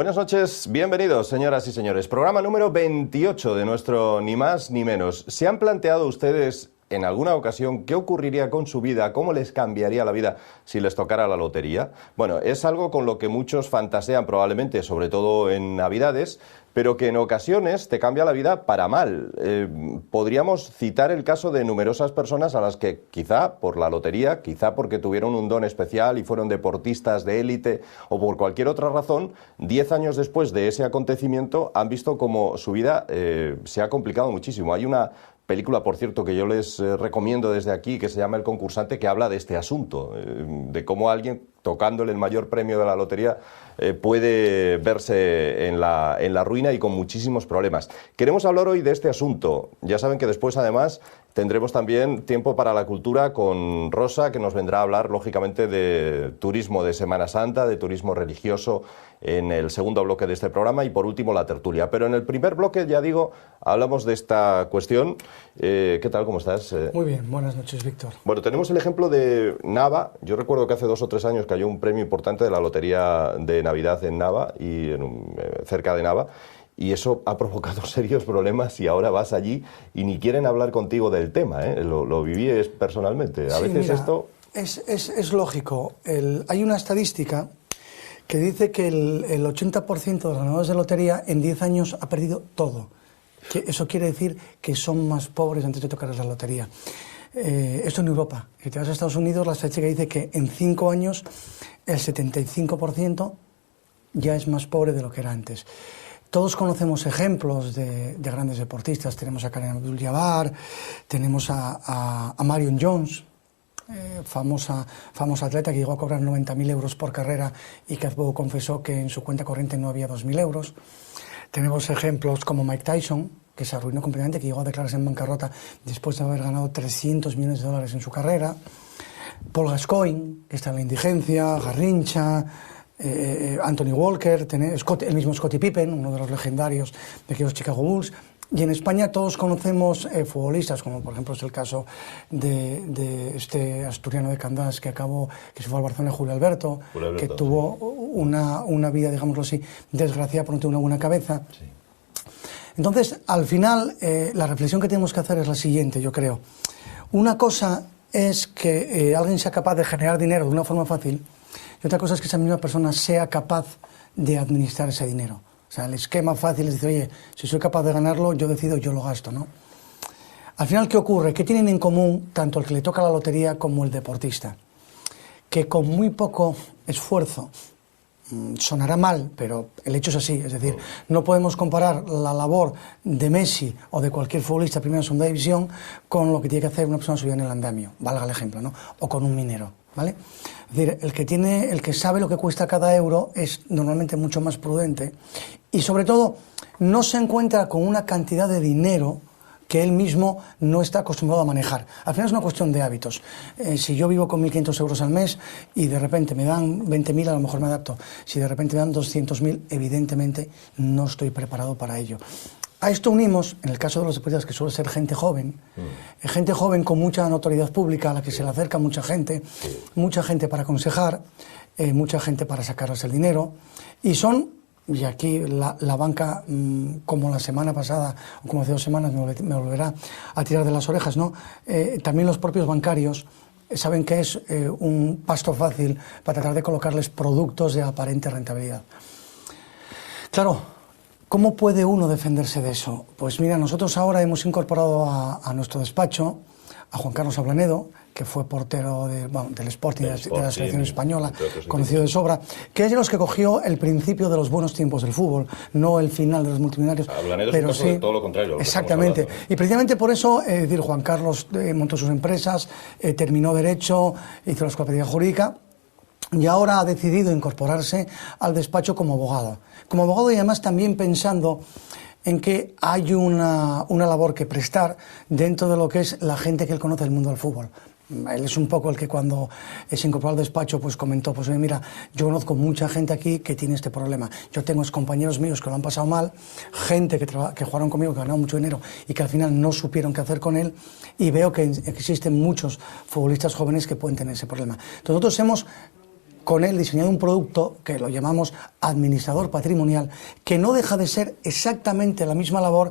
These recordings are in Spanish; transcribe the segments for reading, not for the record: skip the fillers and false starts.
Buenas noches, bienvenidos señoras y señores. Programa número 28 de nuestro Ni Más Ni Menos. ¿Se han planteado ustedes en alguna ocasión qué ocurriría con su vida, cómo les cambiaría la vida si les tocara la lotería? Bueno, es algo con lo que muchos fantasean probablemente, sobre todo en Navidades, pero que en ocasiones te cambia la vida para mal. Podríamos citar el caso de numerosas personas a las que quizá por la lotería, quizá porque tuvieron un don especial y fueron deportistas de élite o por cualquier otra razón, 10 años después de ese acontecimiento han visto como su vida se ha complicado muchísimo. Hay una película, por cierto, que yo les recomiendo desde aquí, que se llama El concursante, que habla de este asunto, de cómo alguien tocándole el mayor premio de la lotería puede verse en la ruina y con muchísimos problemas. Queremos hablar hoy de este asunto. Ya saben que después, además, tendremos también tiempo para la cultura con Rosa, que nos vendrá a hablar, lógicamente, de turismo de Semana Santa, de turismo religioso, en el segundo bloque de este programa, y por último la tertulia. Pero en el primer bloque, ya digo, hablamos de esta cuestión. ¿Qué tal? ¿Cómo estás? Muy bien, buenas noches, Víctor. Bueno, tenemos el ejemplo de Nava. Yo recuerdo que hace 2 o 3 años cayó un premio importante de la lotería de Navidad en Nava, y cerca de Nava, y eso ha provocado serios problemas, y ahora vas allí y ni quieren hablar contigo del tema, ¿eh? Lo viví personalmente. A sí, veces mira, esto... Es lógico. Hay una estadística que dice que el 80% de los ganadores de lotería en 10 años ha perdido todo. Eso quiere decir que son más pobres antes de tocarles la lotería. Esto en Europa. Si te vas a Estados Unidos, la estadística dice que en 5 años el 75% ya es más pobre de lo que era antes. Todos conocemos ejemplos de grandes deportistas. Tenemos a Kareem Abdul-Jabbar, tenemos a Marion Jones, famosa atleta que llegó a cobrar 90.000 euros por carrera y que hace poco confesó que en su cuenta corriente no había 2.000 euros. Tenemos ejemplos como Mike Tyson, que se arruinó completamente, que llegó a declararse en bancarrota después de haber ganado 300 millones de dólares en su carrera. Paul Gascoigne, que está en la indigencia, Garrincha, Anthony Walker, el mismo Scottie Pippen, uno de los legendarios de aquellos Chicago Bulls. Y en España todos conocemos futbolistas, como por ejemplo es el caso de este asturiano de Candás que se fue al Barcelona, Julio Alberto, que tuvo una vida, digámoslo así, desgraciada por no tener una buena cabeza. Sí. Entonces, al final, la reflexión que tenemos que hacer es la siguiente, yo creo. Una cosa es que alguien sea capaz de generar dinero de una forma fácil, y otra cosa es que esa misma persona sea capaz de administrar ese dinero. O sea, el esquema fácil es decir, oye, si soy capaz de ganarlo, yo decido, yo lo gasto, ¿no? Al final, ¿qué ocurre? ¿Qué tienen en común tanto el que le toca la lotería como el deportista? Que con muy poco esfuerzo, sonará mal, pero el hecho es así, es decir, no podemos comparar la labor de Messi o de cualquier futbolista de primera o segunda división con lo que tiene que hacer una persona subida en el andamio, valga el ejemplo, ¿no? O con un minero, ¿vale? Es decir, el que sabe lo que cuesta cada euro es normalmente mucho más prudente y sobre todo no se encuentra con una cantidad de dinero que él mismo no está acostumbrado a manejar. Al final es una cuestión de hábitos. Si yo vivo con 1.500 euros al mes y de repente me dan 20.000, a lo mejor me adapto. Si de repente me dan 200.000, evidentemente no estoy preparado para ello. A esto unimos, en el caso de los deportistas, que suele ser gente joven con mucha notoriedad pública, a la que se le acerca mucha gente para aconsejar, mucha gente para sacarles el dinero, y aquí la banca, como la semana pasada, o como hace 2 semanas, me volverá a tirar de las orejas, ¿no? También los propios bancarios saben que es un pasto fácil para tratar de colocarles productos de aparente rentabilidad. Claro, ¿cómo puede uno defenderse de eso? Pues mira, nosotros ahora hemos incorporado a nuestro despacho a Juan Carlos Ablanedo, que fue portero del Sporting de la selección española, conocido de sobra, que es de los que cogió el principio de los buenos tiempos del fútbol, no el final de los multimillonarios. Ablanedo pero es un caso de todo lo contrario. Exactamente. Y precisamente por eso, Juan Carlos montó sus empresas, terminó Derecho, hizo la escuela jurídica, y ahora ha decidido incorporarse al despacho como abogado. Como abogado y además también pensando en que hay una labor que prestar dentro de lo que es la gente que él conoce del mundo del fútbol. Él es un poco el que cuando se incorporó al despacho pues comentó, pues mira, yo conozco mucha gente aquí que tiene este problema. Yo tengo compañeros míos que lo han pasado mal, gente que jugaron conmigo, que ganaron mucho dinero y que al final no supieron qué hacer con él, y veo que existen muchos futbolistas jóvenes que pueden tener ese problema. Entonces nosotros hemos con él diseñado un producto que lo llamamos administrador patrimonial, que no deja de ser exactamente la misma labor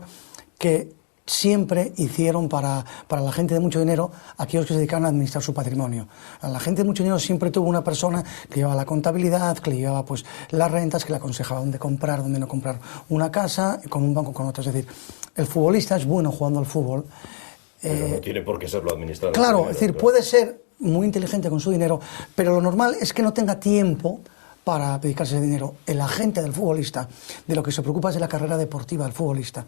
que siempre hicieron para la gente de mucho dinero, aquellos que se dedicaban a administrar su patrimonio. A la gente de mucho dinero siempre tuvo una persona que llevaba la contabilidad, que le llevaba pues las rentas, que le aconsejaba dónde comprar, dónde no comprar una casa, con un banco, con otro. Es decir, el futbolista es bueno jugando al fútbol. Pero no tiene por qué serlo administrador. Claro, es decir, puede ser muy inteligente con su dinero, pero lo normal es que no tenga tiempo para dedicarse ese dinero. El agente del futbolista, de lo que se preocupa es de la carrera deportiva del futbolista.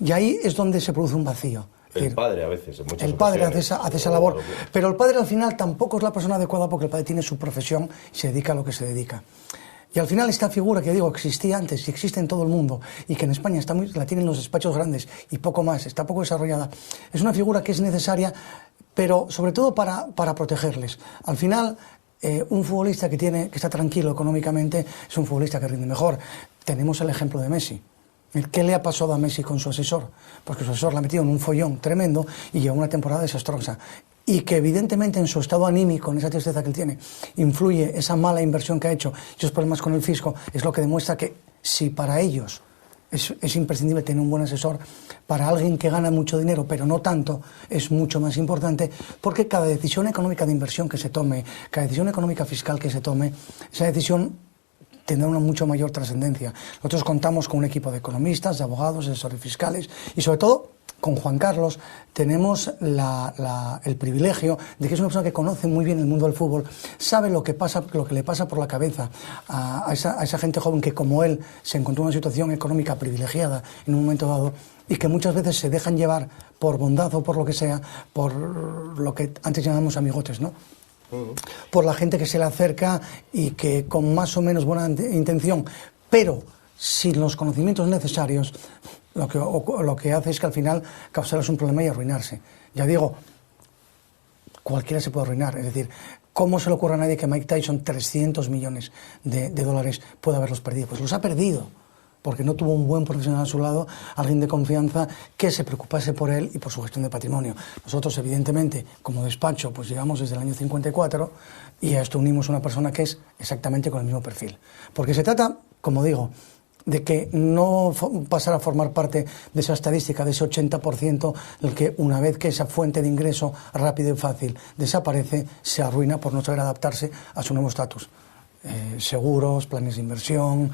Y ahí es donde se produce un vacío. El padre a veces, en muchas el padre ocasiones, hace esa labor, pero el padre al final tampoco es la persona adecuada porque el padre tiene su profesión y se dedica a lo que se dedica. Y al final esta figura que digo existía antes y existe en todo el mundo y que en España la tienen los despachos grandes y poco más, está poco desarrollada, es una figura que es necesaria, pero sobre todo para protegerles. Al final, un futbolista que está tranquilo económicamente es un futbolista que rinde mejor. Tenemos el ejemplo de Messi. ¿Qué le ha pasado a Messi con su asesor? Pues que su asesor la ha metido en un follón tremendo y lleva una temporada desastrosa. Y que evidentemente en su estado anímico, en esa tristeza que él tiene, influye esa mala inversión que ha hecho y esos problemas con el fisco, es lo que demuestra que si para ellos es imprescindible tener un buen asesor, para alguien que gana mucho dinero, pero no tanto, es mucho más importante, porque cada decisión económica de inversión que se tome, cada decisión económica fiscal que se tome, esa decisión tendrá una mucho mayor trascendencia. Nosotros contamos con un equipo de economistas, de abogados, de asesores fiscales y sobre todo con Juan Carlos tenemos el privilegio de que es una persona que conoce muy bien el mundo del fútbol, sabe lo que le pasa por la cabeza a esa gente joven que como él se encontró en una situación económica privilegiada en un momento dado y que muchas veces se dejan llevar por bondad o por lo que sea, por lo que antes llamábamos amigotes, ¿no? Por la gente que se le acerca y que con más o menos buena intención, pero sin los conocimientos necesarios, lo que hace es que al final causarles un problema y arruinarse. Ya digo, cualquiera se puede arruinar, es decir, ¿cómo se le ocurre a nadie que Mike Tyson 300 millones de dólares pueda haberlos perdido? Pues los ha perdido, porque no tuvo un buen profesional a su lado, alguien de confianza que se preocupase por él y por su gestión de patrimonio. Nosotros, evidentemente, como despacho, pues llegamos desde el año 54 y a esto unimos una persona que es exactamente con el mismo perfil. Porque se trata, como digo, de que no pasar a formar parte de esa estadística, de ese 80%, el que una vez que esa fuente de ingreso rápido y fácil desaparece, se arruina por no saber adaptarse a su nuevo estatus. Seguros, planes de inversión,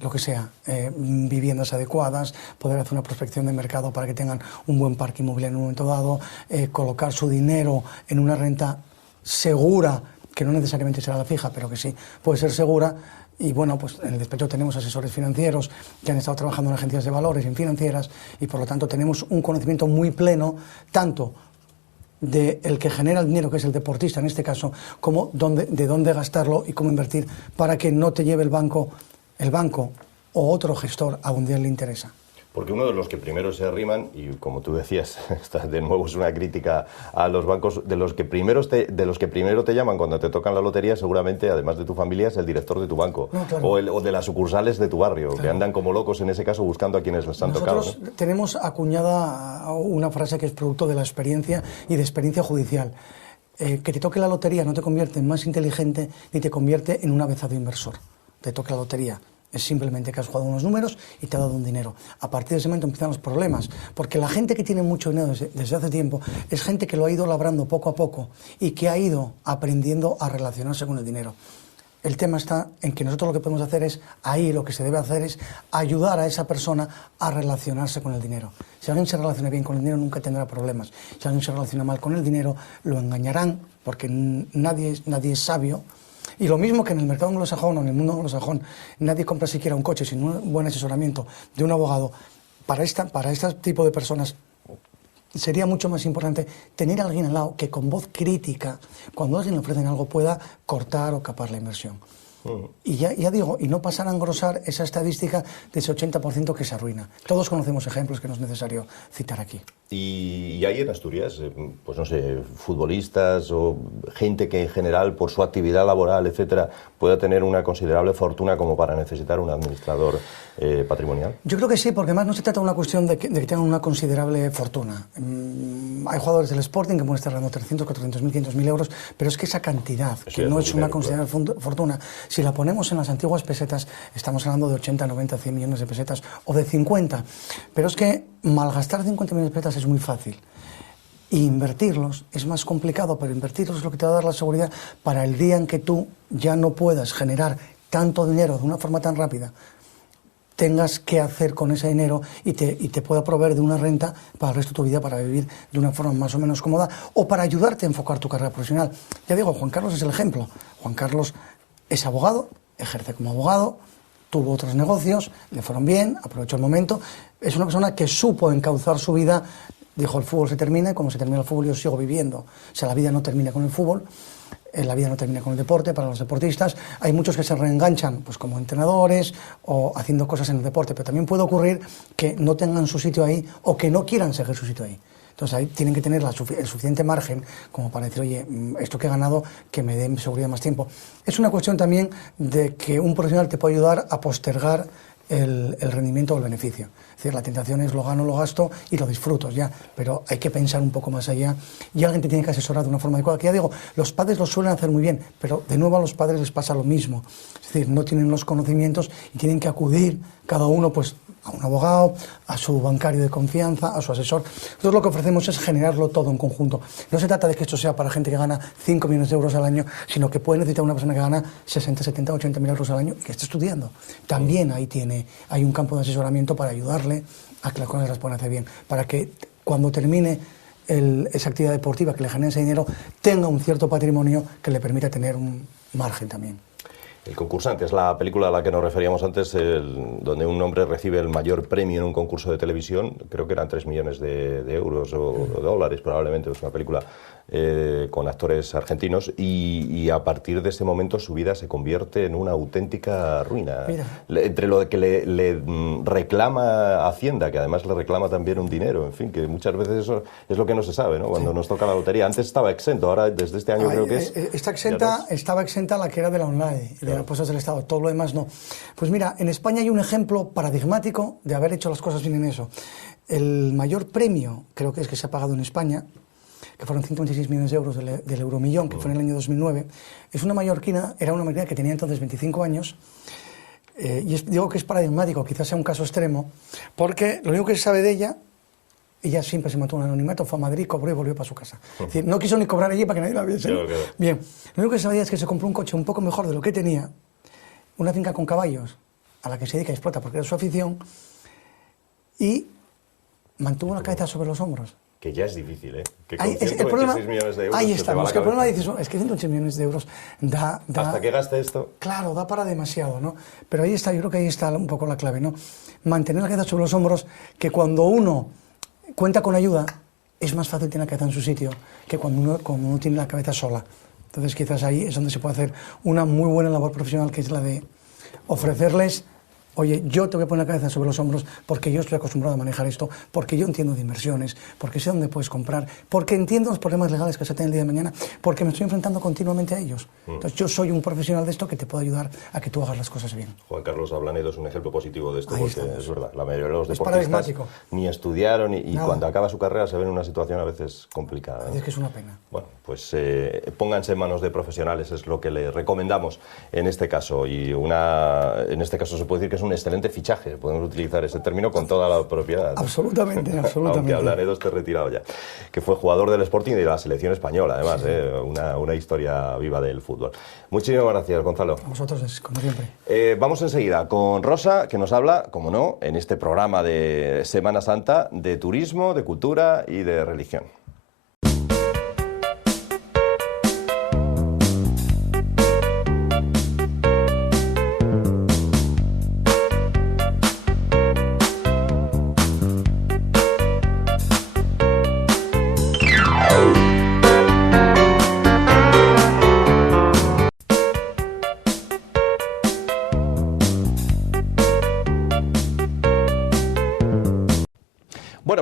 lo que sea, viviendas adecuadas, poder hacer una prospección de mercado para que tengan un buen parque inmobiliario en un momento dado, colocar su dinero en una renta segura, que no necesariamente será la fija, pero que sí puede ser segura. Y bueno, pues en el despacho tenemos asesores financieros que han estado trabajando en agencias de valores, en financieras, y por lo tanto tenemos un conocimiento muy pleno, tanto del que genera el dinero, que es el deportista en este caso, como de dónde gastarlo y cómo invertir para que no te lleve el banco o otro gestor a donde le interesa. Porque uno de los que primero se arriman, y como tú decías, de nuevo es una crítica a los bancos, de los que primero te llaman cuando te tocan la lotería, seguramente, además de tu familia, es el director de tu banco, no, claro. o de las sucursales de tu barrio, claro. Que andan como locos en ese caso buscando a quienes les han tocado. Nosotros tenemos acuñada una frase que es producto de la experiencia y de experiencia judicial. Que te toque la lotería no te convierte en más inteligente ni te convierte en un avezado inversor. Te toque la lotería. Es simplemente que has jugado unos números y te ha dado un dinero. A partir de ese momento empiezan los problemas, porque la gente que tiene mucho dinero desde hace tiempo es gente que lo ha ido labrando poco a poco y que ha ido aprendiendo a relacionarse con el dinero. El tema está en que nosotros lo que podemos hacer es, ahí lo que se debe hacer es ayudar a esa persona a relacionarse con el dinero. Si alguien se relaciona bien con el dinero nunca tendrá problemas. Si alguien se relaciona mal con el dinero lo engañarán, porque nadie es sabio. Y lo mismo que en el mercado anglosajón o en el mundo anglosajón, nadie compra siquiera un coche sin un buen asesoramiento de un abogado. Para este tipo de personas sería mucho más importante tener a alguien al lado que con voz crítica, cuando a alguien le ofrecen algo, pueda cortar o capar la inversión. Y ya digo, y no pasar a engrosar esa estadística de ese 80% que se arruina. Todos conocemos ejemplos que no es necesario citar aquí. Y hay en Asturias, pues no sé, futbolistas o gente que en general, por su actividad laboral, etcétera, pueda tener una considerable fortuna como para necesitar un administrador patrimonial. Yo creo que sí, porque además no se trata de una cuestión de que tengan una considerable fortuna. Hay jugadores del Sporting que pueden estar ganando 300, 400.000, 500.000 euros, pero es que esa cantidad, que no es una considerable fortuna, si la ponemos en las antiguas pesetas, estamos hablando de 80, 90, 100 millones de pesetas o de 50. Pero es que malgastar 50 millones de pesetas es muy fácil. Y invertirlos es más complicado, pero invertirlos es lo que te va a dar la seguridad para el día en que tú ya no puedas generar tanto dinero de una forma tan rápida, tengas que hacer con ese dinero y te pueda proveer de una renta para el resto de tu vida, para vivir de una forma más o menos cómoda o para ayudarte a enfocar tu carrera profesional. Ya digo, Juan Carlos es el ejemplo. Juan Carlos es abogado, ejerce como abogado, tuvo otros negocios, le fueron bien, aprovechó el momento. Es una persona que supo encauzar su vida. Dijo, el fútbol se termina y cuando se termina el fútbol yo sigo viviendo. O sea, la vida no termina con el fútbol, la vida no termina con el deporte. Para los deportistas hay muchos que se reenganchan pues, como entrenadores o haciendo cosas en el deporte, pero también puede ocurrir que no tengan su sitio ahí o que no quieran seguir su sitio ahí. Entonces ahí tienen que tener el suficiente margen como para decir, oye, esto que he ganado, que me dé seguridad más tiempo. Es una cuestión también de que un profesional te puede ayudar a postergar el rendimiento o el beneficio. Es decir, la tentación es lo gano, lo gasto y lo disfruto ya, pero hay que pensar un poco más allá y alguien te tiene que asesorar de una forma adecuada. Que ya digo, los padres lo suelen hacer muy bien, pero de nuevo a los padres les pasa lo mismo. Es decir, no tienen los conocimientos y tienen que acudir cada uno pues a un abogado, a su bancario de confianza, a su asesor. Nosotros lo que ofrecemos es generarlo todo en conjunto. No se trata de que esto sea para gente que gana 5 millones de euros al año, sino que puede necesitar una persona que gana 60, 70, 80.000 euros al año y que esté estudiando. También ahí hay un campo de asesoramiento para ayudarle a que las cosas las puedan hacer bien, para que cuando termine esa actividad deportiva que le genere ese dinero, tenga un cierto patrimonio que le permita tener un margen también. El concursante es la película a la que nos referíamos antes, donde un hombre recibe el mayor premio en un concurso de televisión, creo que eran 3 millones de euros o dólares probablemente, es una película con actores argentinos y a partir de ese momento su vida se convierte en una auténtica ruina. Entre lo que le reclama Hacienda, que además le reclama también un dinero, en fin, que muchas veces eso es lo que no se sabe, ¿no? Cuando nos toca la lotería. Antes estaba exento, ahora desde este año creo que es... Estaba exenta la que era de la online, de las cosas del Estado, todo lo demás no. Pues mira, en España hay un ejemplo paradigmático de haber hecho las cosas bien en eso. El mayor premio, creo que es que se ha pagado en España, que fueron 126 millones de euros del Euromillón, que fue en el año 2009, es una mallorquina, era una mallorquina que tenía entonces 25 años, y digo que es paradigmático, quizás sea un caso extremo, porque lo único que se sabe de ella siempre se mató en un anonimato, fue a Madrid, cobró y volvió para su casa. Es decir, no quiso ni cobrar allí para que nadie la viese. Claro. Bien, lo único que se sabía es que se compró un coche un poco mejor de lo que tenía, una finca con caballos, a la que se dedica y explota porque era su afición, y mantuvo la cabeza sobre los hombros. Que ya es difícil, ¿eh? Que con 126 millones de euros ahí estamos, que el problema dices, es que 126 millones de euros da... Hasta que gaste esto... Claro, da para demasiado, ¿no? Pero ahí está, yo creo que ahí está un poco la clave, ¿no? Mantener la cabeza sobre los hombros, que cuando uno cuenta con ayuda, es más fácil tener la cabeza en su sitio que cuando uno tiene la cabeza sola. Entonces quizás ahí es donde se puede hacer una muy buena labor profesional, que es la de ofrecerles... Oye, yo te voy a poner la cabeza sobre los hombros porque yo estoy acostumbrado a manejar esto, porque yo entiendo de inversiones, porque sé dónde puedes comprar, porque entiendo los problemas legales que se tienen el día de mañana, porque me estoy enfrentando continuamente a ellos. Entonces yo soy un profesional de esto que te puedo ayudar a que tú hagas las cosas bien. Juan Carlos Ablanedo es un ejemplo positivo de esto, Ahí porque estamos. es verdad, la mayoría de los deportistas ni estudiaron y cuando acaba su carrera se ven en una situación a veces complicada, ¿no? Es que es una pena. Bueno, pues pónganse en manos de profesionales, es lo que le recomendamos en este caso. Y en este caso se puede decir que es un excelente fichaje. Podemos utilizar ese término con toda la propiedad, ¿no? Absolutamente, absolutamente. Aunque Ablanedo esté retirado ya. Que fue jugador del Sporting y de la selección española, además, sí. Una historia viva del fútbol. Muchísimas gracias, Gonzalo. A vosotros, como siempre. Vamos enseguida con Rosa, que nos habla, como no, en este programa de Semana Santa, de turismo, de cultura y de religión.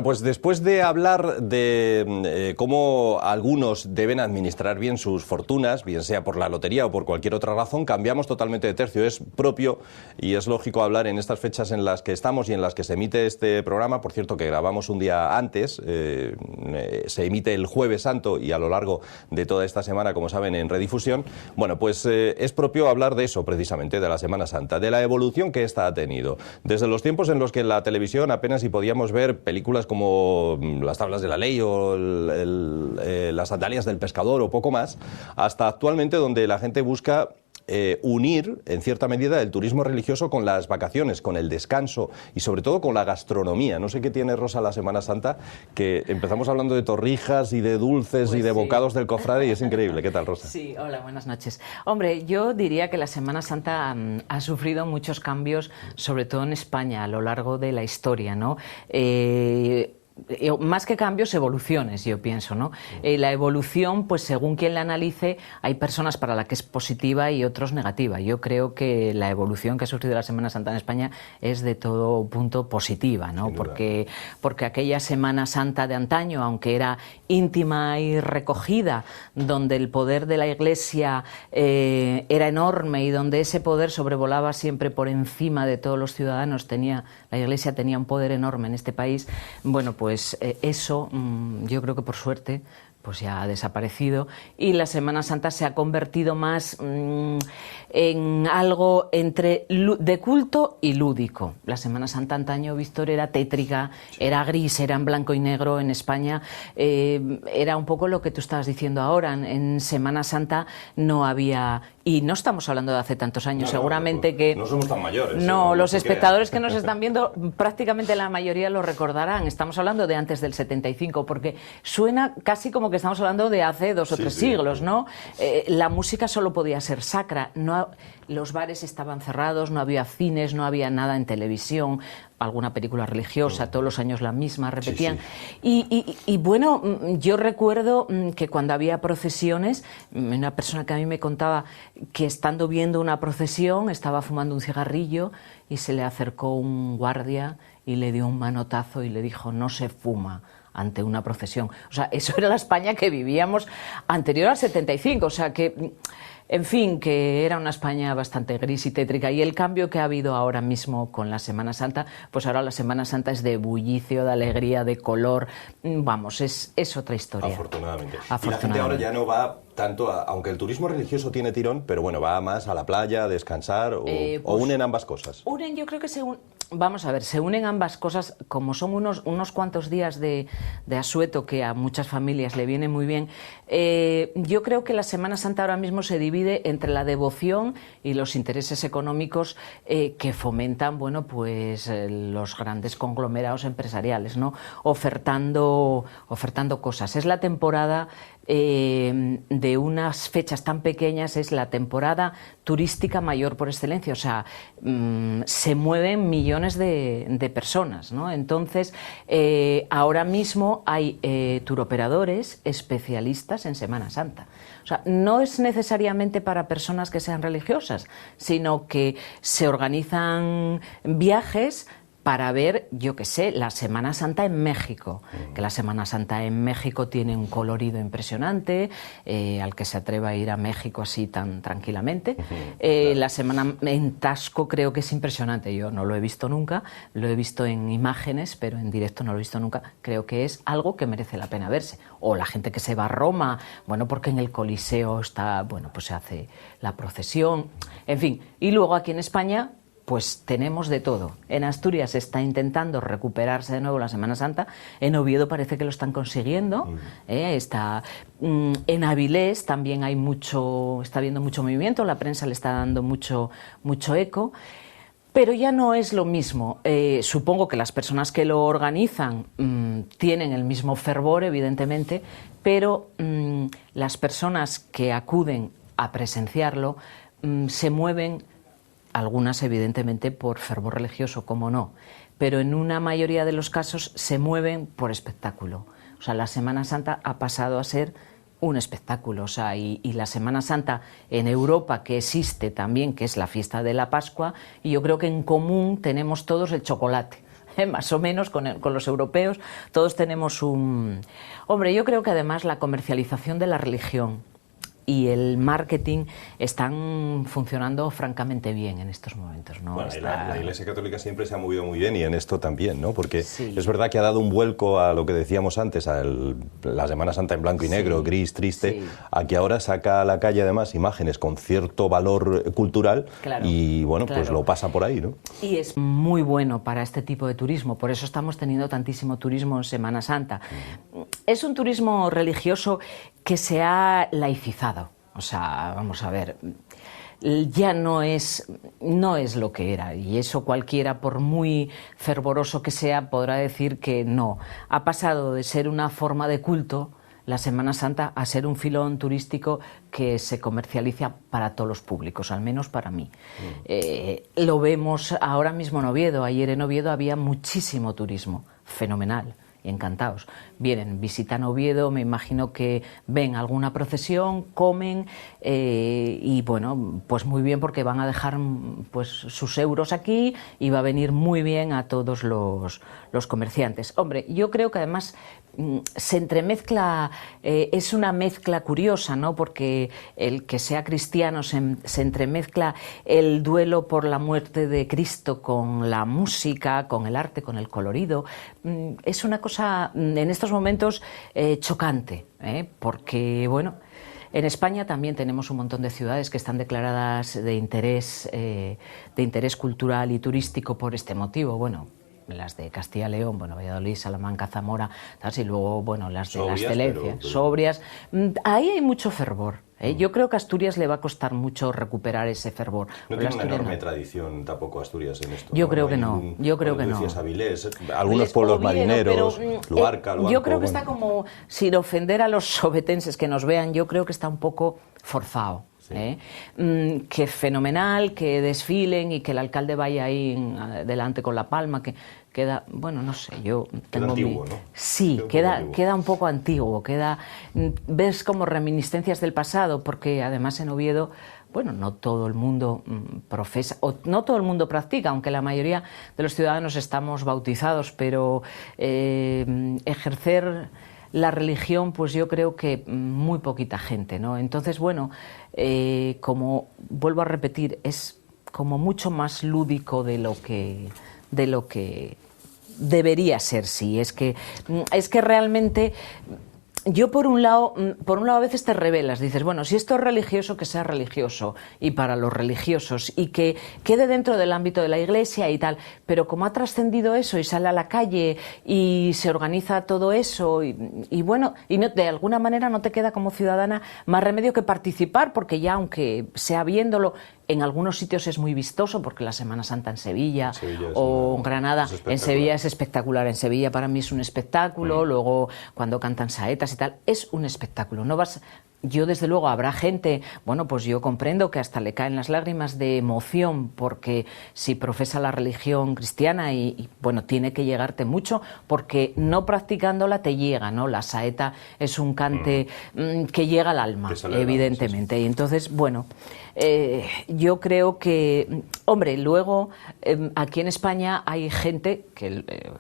pues después de hablar de cómo algunos deben administrar bien sus fortunas, bien sea por la lotería o por cualquier otra razón, cambiamos totalmente de tercio. Es propio y es lógico hablar en estas fechas en las que estamos y en las que se emite este programa. Por cierto, que grabamos un día antes, se emite el Jueves Santo y a lo largo de toda esta semana, como saben, en redifusión. Bueno, pues es propio hablar de eso, precisamente, de la Semana Santa, de la evolución que ésta ha tenido. Desde los tiempos en los que en la televisión apenas si podíamos ver películas como Las tablas de la ley o Las sandalias del pescador o poco más, hasta actualmente donde la gente busca unir, en cierta medida, el turismo religioso con las vacaciones, con el descanso y sobre todo con la gastronomía. No sé qué tiene, Rosa, la Semana Santa, que empezamos hablando de torrijas y de dulces Pues y de sí. bocados del cofrade y es increíble. ¿Qué tal, Rosa? Sí, hola, buenas noches. Hombre, yo diría que la Semana Santa ha sufrido muchos cambios, sobre todo en España, a lo largo de la historia, ¿no? Más que cambios, evoluciones, yo pienso, ¿no? La evolución, pues según quien la analice, hay personas para las que es positiva y otros negativa. Yo creo que la evolución que ha sufrido la Semana Santa en España es de todo punto positiva, ¿no? Porque aquella Semana Santa de antaño, aunque era íntima y recogida, donde el poder de la Iglesia era enorme y donde ese poder sobrevolaba siempre por encima de todos los ciudadanos, la Iglesia tenía un poder enorme en este país. Bueno, pues eso yo creo que por suerte pues ya ha desaparecido y la Semana Santa se ha convertido más en algo entre de culto y lúdico. La Semana Santa antaño, Víctor, era tétrica, era gris, era en blanco y negro. En España era un poco lo que tú estabas diciendo ahora. En Semana Santa no había... Y no estamos hablando de hace tantos años, seguramente que... No somos tan mayores. No, los espectadores que nos están viendo, prácticamente la mayoría lo recordarán. Estamos hablando de antes del 75, porque suena casi como que estamos hablando de hace 2 o 3 siglos, ¿no? La música solo podía ser sacra, los bares estaban cerrados, no había cines, no había nada en televisión, alguna película religiosa, todos los años la misma, repetían. Y bueno, yo recuerdo que cuando había procesiones, una persona que a mí me contaba que estando viendo una procesión estaba fumando un cigarrillo y se le acercó un guardia y le dio un manotazo y le dijo: no se fuma ante una procesión. O sea, eso era la España que vivíamos anterior al 75, o sea que... En fin, que era una España bastante gris y tétrica. Y el cambio que ha habido ahora mismo con la Semana Santa, pues ahora la Semana Santa es de bullicio, de alegría, de color. Vamos, es otra historia. Afortunadamente. Y la gente ahora ya no va tanto, aunque el turismo religioso tiene tirón, pero bueno, va más a la playa, a descansar, o unen ambas cosas. Unen, yo creo que vamos a ver, se unen ambas cosas, como son unos cuantos días de asueto que a muchas familias le viene muy bien. Yo creo que la Semana Santa ahora mismo se divide entre la devoción y los intereses económicos que fomentan, bueno, pues los grandes conglomerados empresariales, ¿no? Ofertando cosas. Es la temporada de unas fechas tan pequeñas, es la temporada turística mayor por excelencia, o sea, se mueven millones de personas, ¿no? Entonces, ahora mismo hay turoperadores especialistas en Semana Santa. O sea, no es necesariamente para personas que sean religiosas, sino que se organizan viajes para ver, yo qué sé, la Semana Santa en México, que la Semana Santa en México tiene un colorido impresionante, al que se atreva a ir a México así tan tranquilamente. La Semana en Taxco creo que es impresionante, yo no lo he visto nunca, lo he visto en imágenes, pero en directo no lo he visto nunca. Creo que es algo que merece la pena verse. O la gente que se va a Roma, bueno, porque en el Coliseo está, bueno, pues se hace la procesión, en fin. Y luego aquí en España, pues tenemos de todo. En Asturias se está intentando recuperarse de nuevo la Semana Santa. En Oviedo parece que lo están consiguiendo. En Avilés también está habiendo mucho movimiento. La prensa le está dando mucho eco. Pero ya no es lo mismo. Supongo que las personas que lo organizan tienen el mismo fervor, evidentemente, pero las personas que acuden a presenciarlo se mueven, algunas evidentemente por fervor religioso, como no, pero en una mayoría de los casos se mueven por espectáculo. O sea, la Semana Santa ha pasado a ser un espectáculo, o sea, y la Semana Santa en Europa, que existe también, que es la fiesta de la Pascua, y yo creo que en común tenemos todos el chocolate. más o menos, con los europeos, todos tenemos un... Hombre, yo creo que además la comercialización de la religión y el marketing están funcionando francamente bien en estos momentos, ¿no? Bueno, la Iglesia Católica siempre se ha movido muy bien y en esto también, ¿no? Porque sí, es verdad que ha dado un vuelco a lo que decíamos antes, a la Semana Santa en blanco y negro, sí, gris, triste, sí, a que ahora saca a la calle además imágenes con cierto valor cultural claro, y bueno, claro, pues lo pasa por ahí, ¿no? Y es muy bueno para este tipo de turismo, por eso estamos teniendo tantísimo turismo en Semana Santa. Es un turismo religioso que se ha laicizado, o sea, vamos a ver, ya no es lo que era, y eso cualquiera, por muy fervoroso que sea, podrá decir que no. Ha pasado de ser una forma de culto, la Semana Santa, a ser un filón turístico que se comercializa para todos los públicos, al menos para mí. Lo vemos ahora mismo en Oviedo. Ayer en Oviedo había muchísimo turismo, fenomenal, y encantados. Vienen, visitan Oviedo, me imagino que ven alguna procesión, comen y bueno, pues muy bien, porque van a dejar pues sus euros aquí y va a venir muy bien a todos los comerciantes. Hombre, yo creo que además se entremezcla, es una mezcla curiosa, ¿no? Porque el que sea cristiano se entremezcla el duelo por la muerte de Cristo con la música, con el arte, con el colorido. Es una cosa en estos momentos chocante, porque bueno, en España también tenemos un montón de ciudades que están declaradas de interés cultural y turístico por este motivo. Bueno, las de Castilla y León, bueno, Valladolid, Salamanca, Zamora, y luego, bueno, las de la excelencia, Sobrias. Ahí hay mucho fervor. Yo creo que a Asturias le va a costar mucho recuperar ese fervor. No tiene una enorme tradición tampoco Asturias en esto. Yo creo que no, yo creo que no. Decías Avilés, algunos pueblos marineros, Luarca, yo creo que está como, sin ofender a los sobetenses que nos vean, yo creo que está un poco forzado. Sí. Que fenomenal, que desfilen y que el alcalde vaya ahí delante con la palma, que queda, bueno, no sé, yo tengo antiguo, ¿no? Sí, queda un poco antiguo, ves como reminiscencias del pasado, porque además en Oviedo, bueno, no todo el mundo profesa, o no todo el mundo practica, aunque la mayoría de los ciudadanos estamos bautizados, pero ejercer la religión, pues yo creo que muy poquita gente, ¿no? Entonces, bueno, como vuelvo a repetir, es como mucho más lúdico de lo que debería ser, sí. Es que realmente yo por un lado a veces te rebelas, dices, bueno, si esto es religioso, que sea religioso y para los religiosos y que quede dentro del ámbito de la Iglesia y tal, pero como ha trascendido eso y sale a la calle y se organiza todo eso y bueno, y no, de alguna manera no te queda como ciudadana más remedio que participar, porque ya aunque sea viéndolo, en algunos sitios es muy vistoso, porque la Semana Santa en Sevilla o en Granada, en Sevilla es espectacular. En Sevilla para mí es un espectáculo, luego cuando cantan saetas y tal, es un espectáculo. No vas... Yo, desde luego, habrá gente, bueno, pues yo comprendo que hasta le caen las lágrimas de emoción, porque si profesa la religión cristiana y bueno, tiene que llegarte mucho, porque no practicándola te llega, ¿no? La saeta es un cante que llega al alma, evidentemente. Y entonces, bueno, yo creo que, hombre, luego aquí en España hay gente,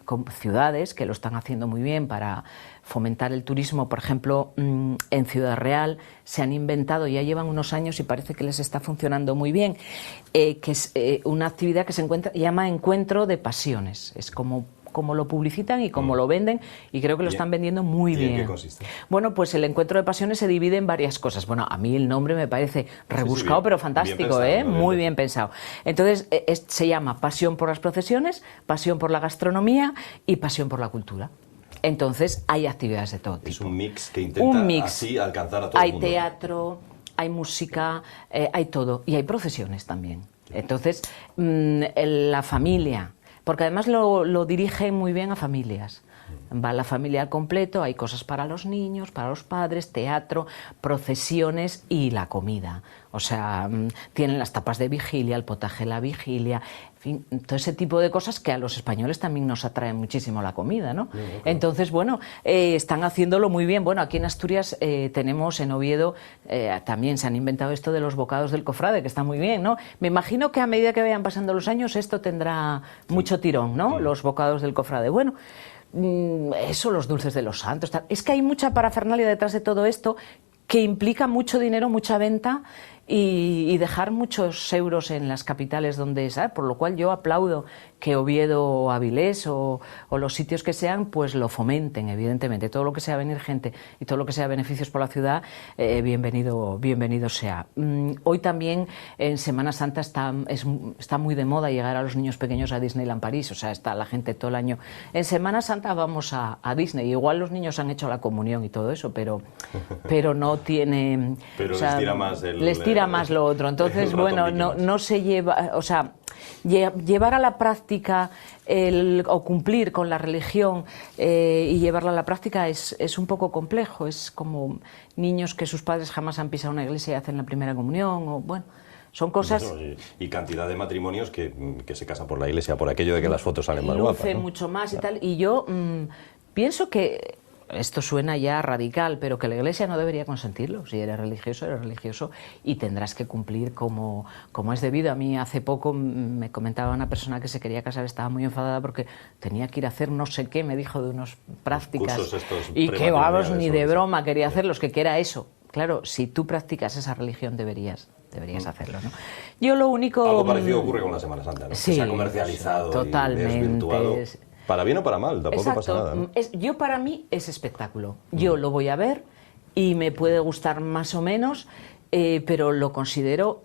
con ciudades que lo están haciendo muy bien para fomentar el turismo. Por ejemplo, en Ciudad Real se han inventado, ya llevan unos años y parece que les está funcionando muy bien, que es una actividad que se llama Encuentro de Pasiones. Es como lo publicitan y como lo venden, y creo que lo están vendiendo muy bien. ¿En qué consiste? Bueno, pues el Encuentro de Pasiones se divide en varias cosas. Bueno, a mí el nombre me parece rebuscado, pero fantástico, muy bien pensado. Entonces, se llama Pasión por las procesiones, Pasión por la gastronomía y Pasión por la cultura. Entonces, hay actividades de todo tipo. Es un mix que intenta así alcanzar a todo el mundo. Hay teatro, hay música, hay todo. Y hay procesiones también. Entonces, la familia, porque además lo dirigen muy bien a familias. va la familia al completo, hay cosas para los niños, para los padres, teatro, procesiones y la comida. O sea, tienen las tapas de vigilia, el potaje de la vigilia, en fin, todo ese tipo de cosas que a los españoles también nos atrae muchísimo la comida, ¿no? Claro. Entonces, bueno, están haciéndolo muy bien. Bueno, aquí en Asturias tenemos, en Oviedo, también se han inventado esto de los bocados del cofrade, que está muy bien, ¿no? Me imagino que a medida que vayan pasando los años esto tendrá mucho tirón, ¿no? Sí. Los bocados del cofrade. Bueno, eso, los dulces de los santos, tal. Es que hay mucha parafernalia detrás de todo esto que implica mucho dinero, mucha venta y dejar muchos euros en las capitales donde, ¿sabes? Por lo cual yo aplaudo que Oviedo o Avilés o los sitios que sean, pues lo fomenten, evidentemente. Todo lo que sea venir gente y todo lo que sea beneficios por la ciudad, bienvenido sea. Hoy también en Semana Santa está muy de moda llegar a los niños pequeños a Disneyland París, o sea, está la gente todo el año. En Semana Santa vamos a Disney, igual los niños han hecho la comunión y todo eso, pero no tiene... Pero o sea, les tira más lo otro. Entonces, bueno, no se lleva... O sea, llevar a la práctica o cumplir con la religión y llevarla a la práctica es un poco complejo. Es como niños que sus padres jamás han pisado una iglesia y hacen la primera comunión, o bueno, son cosas... Y cantidad de matrimonios que se casan por la iglesia, por aquello de que las fotos salen más guapas, luce, ¿no? mucho más y tal. Y yo pienso que... Esto suena ya radical, pero que la Iglesia no debería consentirlo. Si eres religioso y tendrás que cumplir como es debido. A mí hace poco me comentaba una persona que se quería casar, estaba muy enfadada porque tenía que ir a hacer no sé qué, me dijo, de unas prácticas. Y que vamos, ni de broma quería hacerlos, que era eso. Claro, si tú practicas esa religión deberías hacerlo, ¿no? Yo lo único... Algo parecido ocurre con la Semana Santa, ¿no? Sí, que se ha comercializado totalmente. Y desvirtuado. Para bien o para mal, tampoco Exacto. Pasa nada, ¿no? Yo, para mí, es espectáculo. Yo lo voy a ver y me puede gustar más o menos, pero lo considero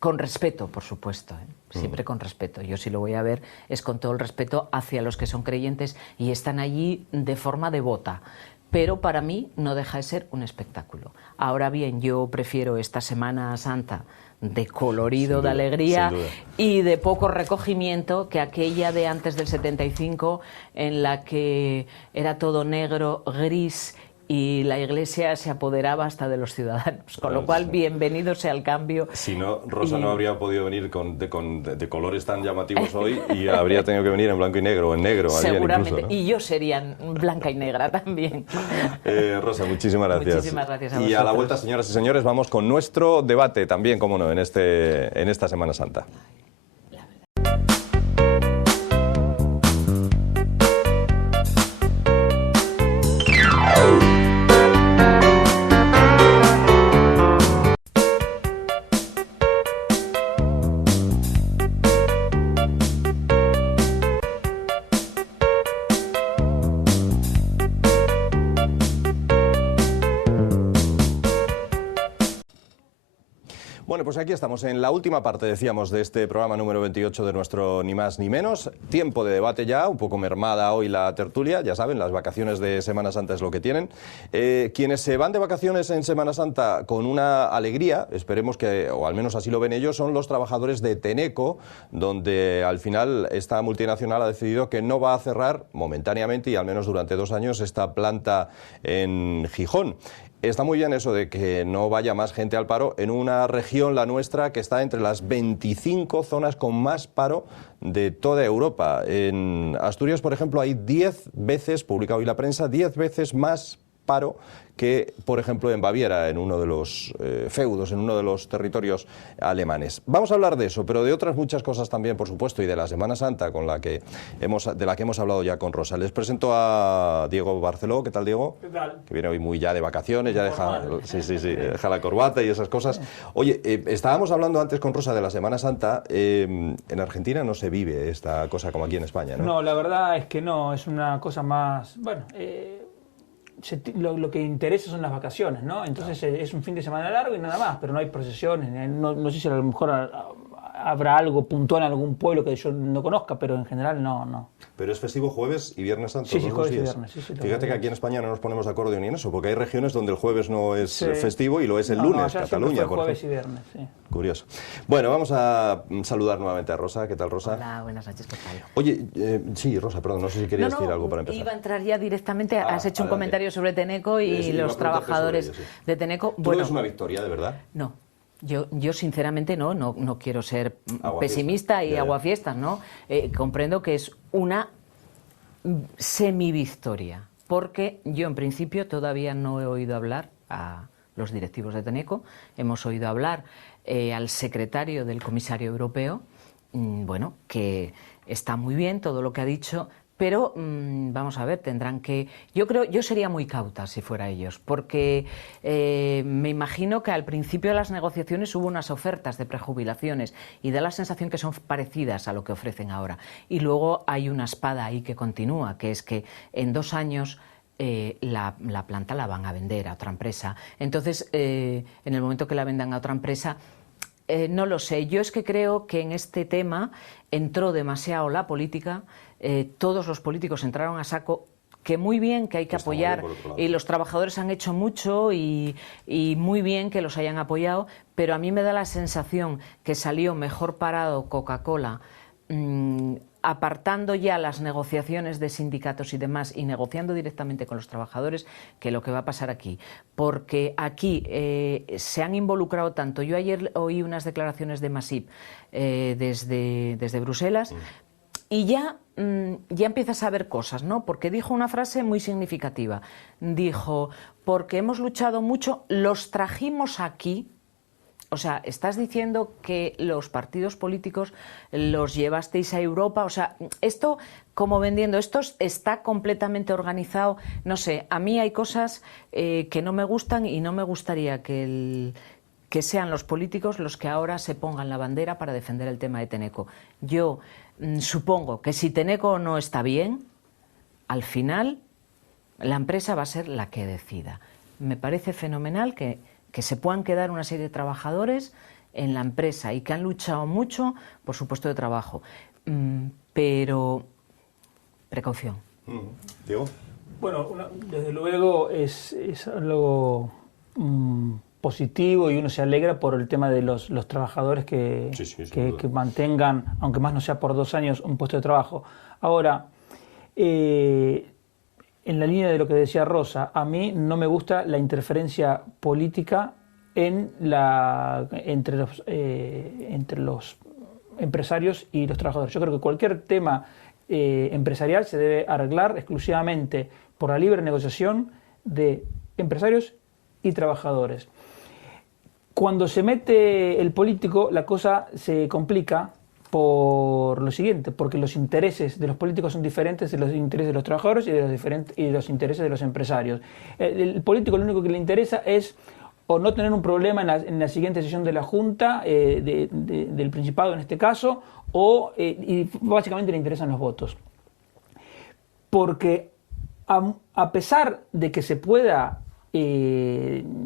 con respeto, por supuesto, siempre con respeto. Yo si lo voy a ver es con todo el respeto hacia los que son creyentes y están allí de forma devota. Pero para mí no deja de ser un espectáculo. Ahora bien, yo prefiero esta Semana Santa de colorido, de alegría y de poco recogimiento que aquella de antes del 75 en la que era todo negro, gris y la Iglesia se apoderaba hasta de los ciudadanos, con lo cual bienvenido sea el cambio. Si no, Rosa no habría podido venir de colores tan llamativos hoy y habría tenido que venir en blanco y negro o en negro. Seguramente, incluso, ¿no? Y yo sería blanca y negra también. Rosa, muchísimas gracias. Muchísimas gracias a vosotros. Y a la vuelta, señoras y señores, vamos con nuestro debate también, cómo no, en esta Semana Santa. Bueno, pues aquí estamos en la última parte, decíamos, de este programa número 28 de nuestro Ni Más Ni Menos. Tiempo de debate ya, un poco mermada hoy la tertulia, ya saben, las vacaciones de Semana Santa es lo que tienen. Quienes se van de vacaciones en Semana Santa con una alegría, esperemos que, o al menos así lo ven ellos, son los trabajadores de Tenneco, donde al final esta multinacional ha decidido que no va a cerrar momentáneamente y al menos durante 2 años esta planta en Gijón. Está muy bien eso de que no vaya más gente al paro en una región, la nuestra, que está entre las 25 zonas con más paro de toda Europa. En Asturias, por ejemplo, hay 10 veces, publica hoy la prensa, 10 veces más paro que, por ejemplo, en Baviera, en uno de los feudos, en uno de los territorios alemanes. Vamos a hablar de eso, pero de otras muchas cosas también, por supuesto, y de la Semana Santa, de la que hemos hablado ya con Rosa. Les presento a Diego Barceló. ¿Qué tal, Diego? ¿Qué tal? Que viene hoy muy ya de vacaciones, ya deja la corbata y esas cosas. Oye, estábamos hablando antes con Rosa de la Semana Santa. En Argentina no se vive esta cosa como aquí en España, ¿no? No, la verdad es que no, es una cosa más... Bueno, lo que interesa son las vacaciones, ¿no? Entonces es un fin de semana largo y nada más, pero no hay procesiones, no sé si a lo mejor habrá algo puntual en algún pueblo que yo no conozca, pero en general no. Pero es festivo jueves y viernes santo. Sí, los jueves dos y días. viernes. Sí, Fíjate que aquí en España no nos ponemos de acuerdo ni en eso, porque hay regiones donde el jueves no es festivo y lo es el lunes, Cataluña, por jueves ejemplo. y viernes, sí. Curioso. Bueno, vamos a saludar nuevamente a Rosa. ¿Qué tal, Rosa? Hola, buenas noches, ¿qué tal? Oye, sí, Rosa, perdón, no sé si querías decir algo para empezar. Iba a entrar ya directamente, has hecho un comentario sobre Teneco y sí, los trabajadores de Teneco. ¿Tú ves una victoria, de verdad? No. Yo sinceramente no quiero ser pesimista y aguafiestas, ¿no? Comprendo que es una semivictoria, porque yo en principio todavía no he oído hablar a los directivos de Teneco, hemos oído hablar al secretario del comisario europeo, bueno, que está muy bien todo lo que ha dicho, pero vamos a ver, tendrán que... Yo sería muy cauta si fuera ellos, porque me imagino que al principio de las negociaciones hubo unas ofertas de prejubilaciones y da la sensación que son parecidas a lo que ofrecen ahora. Y luego hay una espada ahí que continúa, que es que en 2 años... la planta la van a vender a otra empresa. Entonces, en el momento que la vendan a otra empresa, no lo sé. Yo es que creo que en este tema entró demasiado la política, todos los políticos entraron a saco, que muy bien, que hay que apoyar, y los trabajadores han hecho mucho y muy bien que los hayan apoyado, pero a mí me da la sensación que salió mejor parado Coca-Cola apartando ya las negociaciones de sindicatos y demás y negociando directamente con los trabajadores, que lo que va a pasar aquí. Porque aquí se han involucrado tanto. Yo ayer oí unas declaraciones de Masip desde Bruselas y ya empiezas a ver cosas, ¿no? Porque dijo una frase muy significativa. Dijo, porque hemos luchado mucho, los trajimos aquí. O sea, estás diciendo que los partidos políticos los llevasteis a Europa. O sea, esto, como vendiendo, esto está completamente organizado. No sé, a mí hay cosas que no me gustan y no me gustaría que sean los políticos los que ahora se pongan la bandera para defender el tema de Teneco. Yo supongo que si Teneco no está bien, al final la empresa va a ser la que decida. Me parece fenomenal que se puedan quedar una serie de trabajadores en la empresa y que han luchado mucho por su puesto de trabajo. Pero precaución. ¿Diego? Bueno, desde luego es algo positivo y uno se alegra por el tema de los trabajadores que mantengan, aunque más no sea por 2 años, un puesto de trabajo. Ahora, en la línea de lo que decía Rosa, a mí no me gusta la interferencia política entre los empresarios y los trabajadores. Yo creo que cualquier tema empresarial se debe arreglar exclusivamente por la libre negociación de empresarios y trabajadores. Cuando se mete el político, la cosa se complica por lo siguiente, porque los intereses de los políticos son diferentes de los intereses de los trabajadores y de los intereses de los empresarios. El político lo único que le interesa es o no tener un problema en la siguiente sesión de la Junta, del Principado en este caso, y básicamente le interesan los votos. Porque a pesar de que se pueda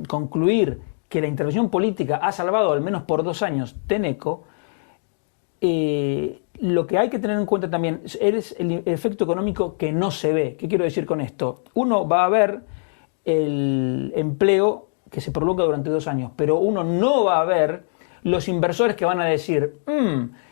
concluir que la intervención política ha salvado al menos por 2 años Teneco, lo que hay que tener en cuenta también es el efecto económico que no se ve. ¿Qué quiero decir con esto? Uno va a ver el empleo que se prolonga durante 2 años, pero uno no va a ver los inversores que van a decir,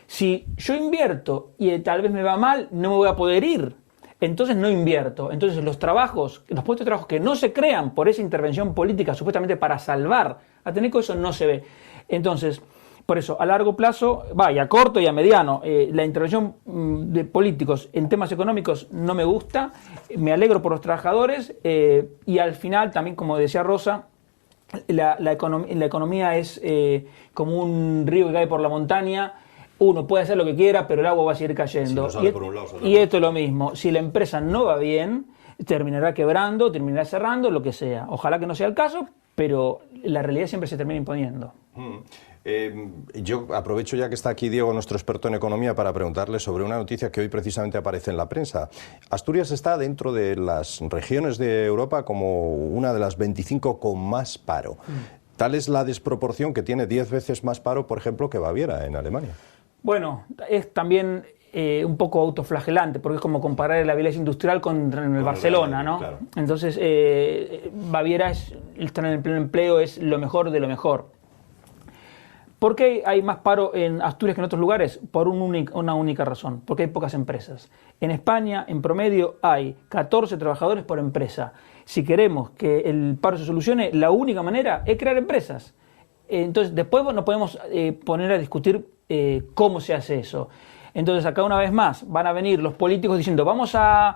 si yo invierto y tal vez me va mal, no me voy a poder ir, entonces no invierto. Entonces los puestos de trabajo que no se crean por esa intervención política supuestamente para salvar a Teneco, eso no se ve. Entonces, por eso, a largo plazo, y a corto y a mediano, la intervención de políticos en temas económicos no me gusta, me alegro por los trabajadores y al final también, como decía Rosa, la economía es como un río que cae por la montaña. Uno puede hacer lo que quiera, pero el agua va a seguir cayendo. Y esto es lo mismo. Si la empresa no va bien, terminará quebrando, terminará cerrando, lo que sea. Ojalá que no sea el caso, pero la realidad siempre se termina imponiendo. Yo aprovecho ya que está aquí Diego, nuestro experto en economía, para preguntarle sobre una noticia que hoy precisamente aparece en la prensa. Asturias está dentro de las regiones de Europa como una de las 25 con más paro. Tal es la desproporción que tiene 10 veces más paro, por ejemplo, que Baviera en Alemania. Bueno, es también un poco autoflagelante, porque es como comparar la violencia industrial con el Barcelona, ¿no? Claro. Entonces, Baviera, estar en el pleno empleo es lo mejor de lo mejor. ¿Por qué hay más paro en Asturias que en otros lugares? Por una única razón, porque hay pocas empresas. En España, en promedio, hay 14 trabajadores por empresa. Si queremos que el paro se solucione, la única manera es crear empresas. Entonces, después nos podemos poner a discutir cómo se hace eso. Entonces, acá una vez más van a venir los políticos diciendo vamos a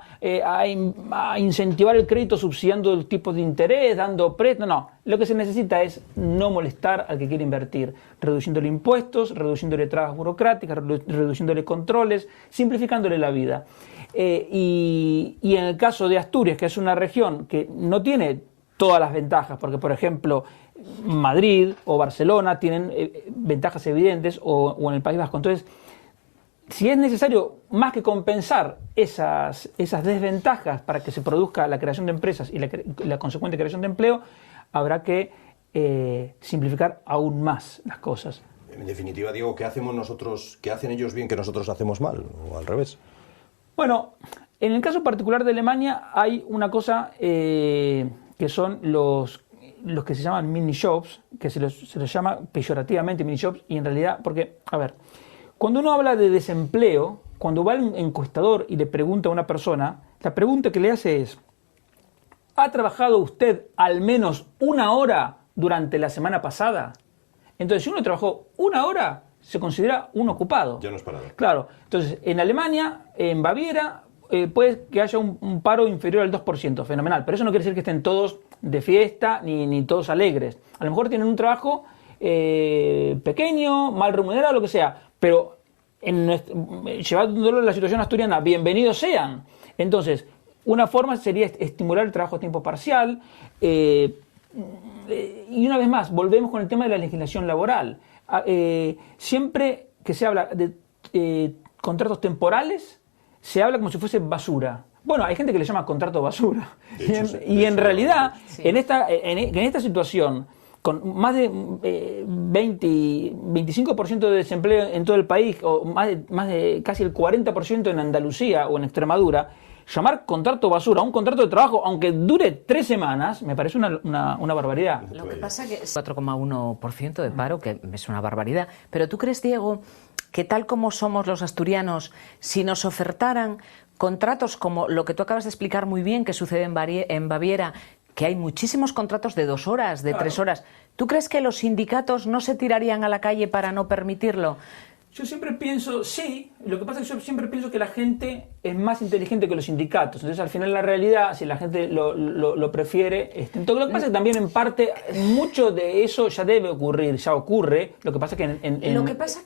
incentivar el crédito subsidiando el tipo de interés, dando préstamos. No, lo que se necesita es no molestar al que quiere invertir, reduciéndole impuestos, reduciéndole trabas burocráticas, reduciéndole controles, simplificándole la vida. Y en el caso de Asturias, que es una región que no tiene todas las ventajas, porque por ejemplo Madrid o Barcelona tienen ventajas evidentes o en el País Vasco. Entonces, si es necesario, más que compensar esas desventajas para que se produzca la creación de empresas y la consecuente creación de empleo, habrá que simplificar aún más las cosas. En definitiva, Diego, ¿qué hacemos nosotros, qué hacen ellos bien que nosotros hacemos mal? O al revés. Bueno, en el caso particular de Alemania hay una cosa que son los que se llaman mini-shops, que se los llama peyorativamente mini-shops, y en realidad, porque, a ver, cuando uno habla de desempleo, cuando va al encuestador y le pregunta a una persona, la pregunta que le hace es, ¿ha trabajado usted al menos 1 hora durante la semana pasada? Entonces, si uno trabajó 1 hora, se considera un ocupado. Ya no es parado. Claro. Entonces, en Alemania, en Baviera, puede que haya un paro inferior al 2%, fenomenal. Pero eso no quiere decir que estén todos de fiesta ni todos alegres. A lo mejor tienen un trabajo pequeño, mal remunerado, lo que sea. Pero llevándolo a la situación asturiana, bienvenidos sean. Entonces, una forma sería estimular el trabajo a tiempo parcial. Y una vez más, volvemos con el tema de la legislación laboral. Siempre que se habla de contratos temporales, se habla como si fuese basura. Bueno, hay gente que le llama contrato basura. Y en realidad, sí, en esta situación, con más de 25% de desempleo en todo el país, o más de casi el 40% en Andalucía o en Extremadura, llamar contrato basura a un contrato de trabajo, aunque dure 3 semanas, me parece una barbaridad. Lo que pasa es que es 4,1% de paro, que es una barbaridad. Pero ¿tú crees, Diego, que tal como somos los asturianos, si nos ofertaran contratos como lo que tú acabas de explicar muy bien, que sucede en Baviera, que hay muchísimos contratos de 2 horas, de 3 horas, ¿tú crees que los sindicatos no se tirarían a la calle para no permitirlo? Yo siempre pienso, sí, lo que pasa es que yo siempre pienso que la gente es más inteligente que los sindicatos. Entonces, al final, la realidad, si la gente lo prefiere... Entonces, lo que pasa es que también, en parte, mucho de eso ya debe ocurrir, ya ocurre. Lo que pasa es que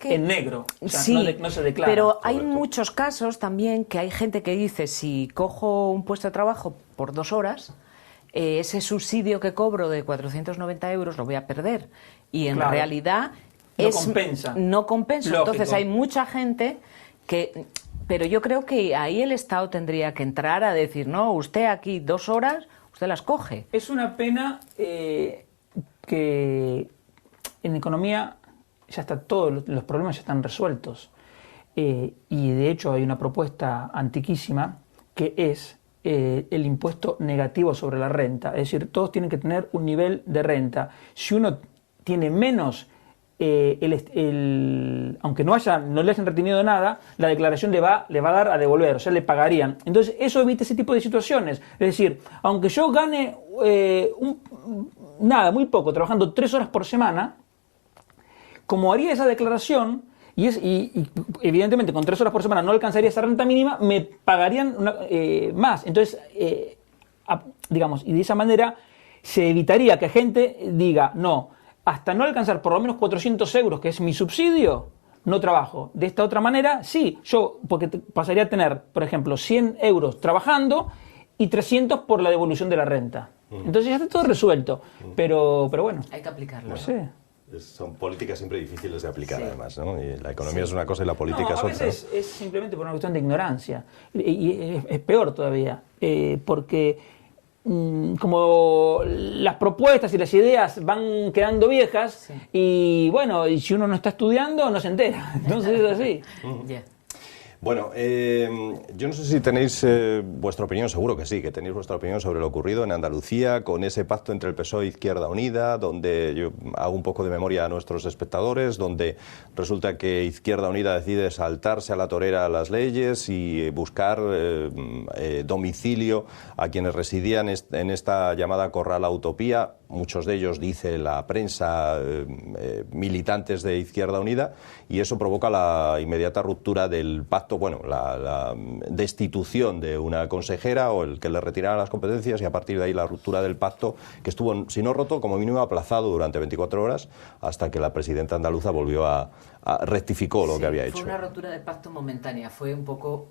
en negro, o sea, sí, no se declara. Pero hay muchos casos también que hay gente que dice, si cojo un puesto de trabajo por 2 horas... ese subsidio que cobro de 490 euros lo voy a perder. Y en realidad no compensa. Lógico. Entonces hay mucha gente que... Pero yo creo que ahí el Estado tendría que entrar a decir, no, usted aquí 2 horas, usted las coge. Es una pena que en economía ya está todos los problemas ya están resueltos. Y de hecho hay una propuesta antiquísima que es el impuesto negativo sobre la renta. Es decir, todos tienen que tener un nivel de renta. Si uno tiene menos, aunque no le hayan retenido nada, la declaración le va a dar a devolver, o sea, le pagarían. Entonces, eso evita ese tipo de situaciones. Es decir, aunque yo gane muy poco, trabajando 3 horas por semana, como haría esa declaración... Y evidentemente con 3 horas por semana no alcanzaría esa renta mínima, me pagarían más. Entonces, digamos, y de esa manera se evitaría que gente diga, no, hasta no alcanzar por lo menos 400 euros, que es mi subsidio, no trabajo. De esta otra manera, sí, yo, porque pasaría a tener, por ejemplo, 100 euros trabajando y 300 por la devolución de la renta. Entonces ya está todo resuelto. Pero bueno. Hay que aplicarlo. No sé. Son políticas siempre difíciles de aplicar, sí, además, ¿no? Y la economía es una cosa y la política es otra. A veces es simplemente por una cuestión de ignorancia. Y es peor todavía, porque como las propuestas y las ideas van quedando viejas, sí. Y bueno, y si uno no está estudiando no se entera, entonces es así. Yeah. Bueno, yo no sé si tenéis vuestra opinión, seguro que sí, que tenéis vuestra opinión sobre lo ocurrido en Andalucía con ese pacto entre el PSOE e Izquierda Unida, donde yo hago un poco de memoria a nuestros espectadores, donde resulta que Izquierda Unida decide saltarse a la torera las leyes y buscar domicilio a quienes residían en esta llamada Corral Utopía, muchos de ellos, dice la prensa, militantes de Izquierda Unida, y eso provoca la inmediata ruptura del pacto, bueno, la destitución de una consejera o el que le retiraran las competencias, y a partir de ahí la ruptura del pacto, que estuvo, si no roto, como mínimo aplazado durante 24 horas, hasta que la presidenta andaluza volvió a rectificó lo que había hecho. Fue una rotura del pacto momentánea, fue un poco...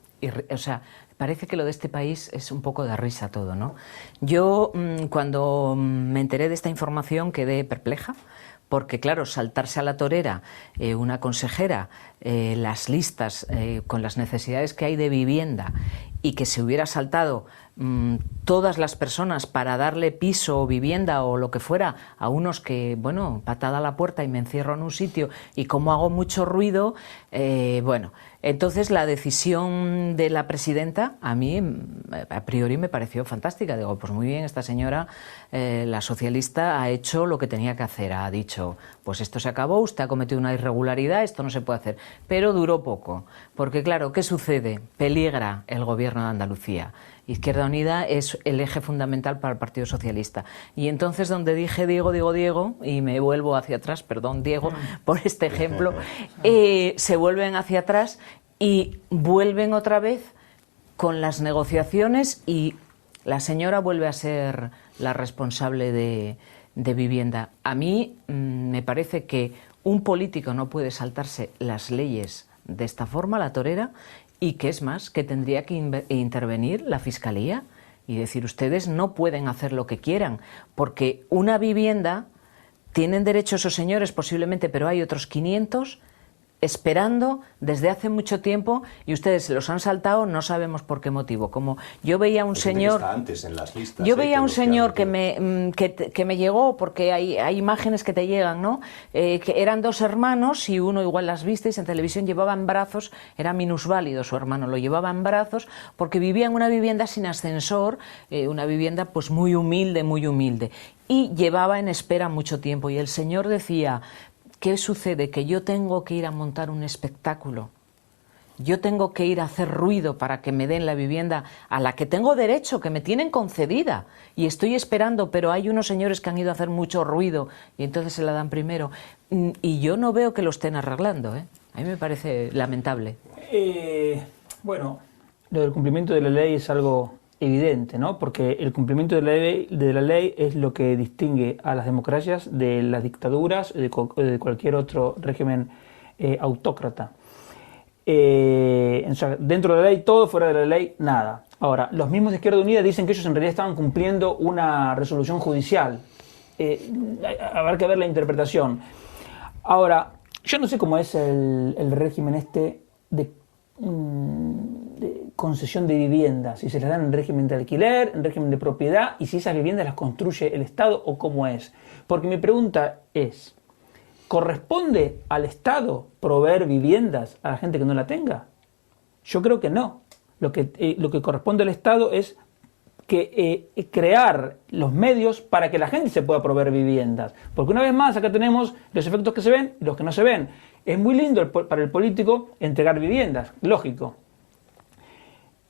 O sea, parece que lo de este país es un poco de risa todo, ¿no? Yo, cuando me enteré de esta información, quedé perpleja, porque, claro, saltarse a la torera una consejera, las listas con las necesidades que hay de vivienda, y que se hubiera saltado todas las personas para darle piso o vivienda o lo que fuera a unos que, bueno, patada a la puerta y me encierro en un sitio y como hago mucho ruido, bueno, entonces la decisión de la presidenta a mí a priori me pareció fantástica. Digo, pues muy bien, esta señora, la socialista, ha hecho lo que tenía que hacer, ha dicho, pues esto se acabó, usted ha cometido una irregularidad, esto no se puede hacer, pero duró poco, porque claro, ¿qué sucede? Peligra el gobierno de Andalucía. Izquierda Unida es el eje fundamental para el Partido Socialista. Y entonces, donde dije Diego, y me vuelvo hacia atrás, perdón, Diego, por este ejemplo, se vuelven hacia atrás y vuelven otra vez con las negociaciones, y la señora vuelve a ser la responsable de vivienda. A mí me parece que un político no puede saltarse las leyes de esta forma, la torera, y que es más, que tendría que intervenir la Fiscalía y decir, ustedes no pueden hacer lo que quieran, porque una vivienda, tienen derecho esos señores posiblemente, pero hay otros 500 esperando desde hace mucho tiempo y ustedes se los han saltado, no sabemos por qué motivo. Como yo veía un señor... Está antes en las listas, yo veía un señor que me llegó, porque hay imágenes que te llegan, ¿no? Que eran dos hermanos y uno, igual las visteis en televisión, llevaba en brazos, era minusválido su hermano, lo llevaba en brazos porque vivía en una vivienda sin ascensor, una vivienda pues muy humilde, y llevaba en espera mucho tiempo, y el señor decía... ¿Qué sucede? Que yo tengo que ir a montar un espectáculo. Yo tengo que ir a hacer ruido para que me den la vivienda a la que tengo derecho, que me tienen concedida. Y estoy esperando, pero hay unos señores que han ido a hacer mucho ruido y entonces se la dan primero. Y yo no veo que lo estén arreglando, ¿eh? A mí me parece lamentable. Bueno, lo del cumplimiento de la ley es algo evidente, ¿no? Porque el cumplimiento de la ley es lo que distingue a las democracias de las dictaduras, de cualquier otro régimen autócrata. O sea, dentro de la ley todo, fuera de la ley nada. Ahora, los mismos de Izquierda Unida dicen que ellos en realidad estaban cumpliendo una resolución judicial. Habrá que ver la interpretación. Ahora, yo no sé cómo es el régimen de concesión de viviendas, si se les dan en régimen de alquiler, en régimen de propiedad, y si esas viviendas las construye el Estado o cómo es. Porque mi pregunta es, ¿corresponde al Estado proveer viviendas a la gente que no la tenga? Yo creo que no. Lo que corresponde al Estado es crear los medios para que la gente se pueda proveer viviendas. Porque una vez más acá tenemos los efectos que se ven y los que no se ven. Es muy lindo para el político entregar viviendas, lógico.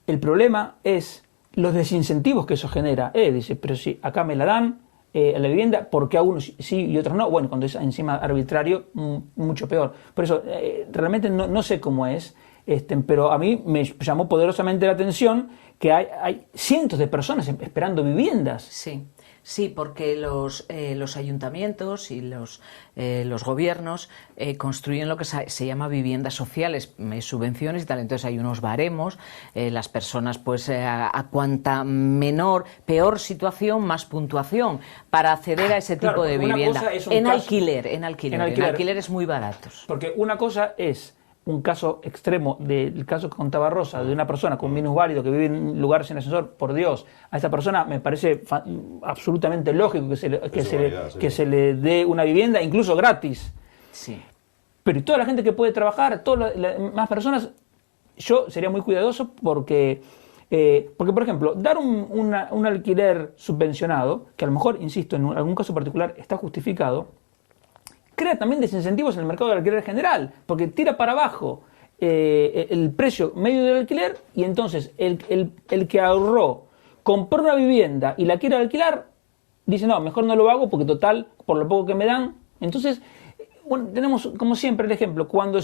El problema es los desincentivos que eso genera. Dice, pero si acá me la dan, la vivienda, ¿por qué a unos sí y otros no? Bueno, cuando es encima arbitrario, mucho peor. Por eso, realmente no sé cómo es, pero a mí me llamó poderosamente la atención que hay cientos de personas esperando viviendas. Sí. Sí, porque los ayuntamientos y los gobiernos construyen lo que se llama viviendas sociales, subvenciones y tal. Entonces hay unos baremos, las personas pues a cuanta peor situación, más puntuación para acceder a ese tipo de vivienda. En alquiler es muy baratos. Porque una cosa es un caso extremo del caso que contaba Rosa, de una persona con minusválido que vive en lugares sin ascensor, por Dios, a esta persona me parece absolutamente lógico que se le dé una vivienda, incluso gratis. Sí. Pero y toda la gente que puede trabajar, todas las más personas, yo sería muy cuidadoso porque por ejemplo, dar un alquiler subvencionado, que a lo mejor, insisto, en algún caso particular está justificado, crea también desincentivos en el mercado del alquiler general, porque tira para abajo el precio medio del alquiler y entonces el que ahorró, compró una vivienda y la quiere alquilar, dice, no, mejor no lo hago porque total, por lo poco que me dan. Entonces, tenemos como siempre el ejemplo, cuando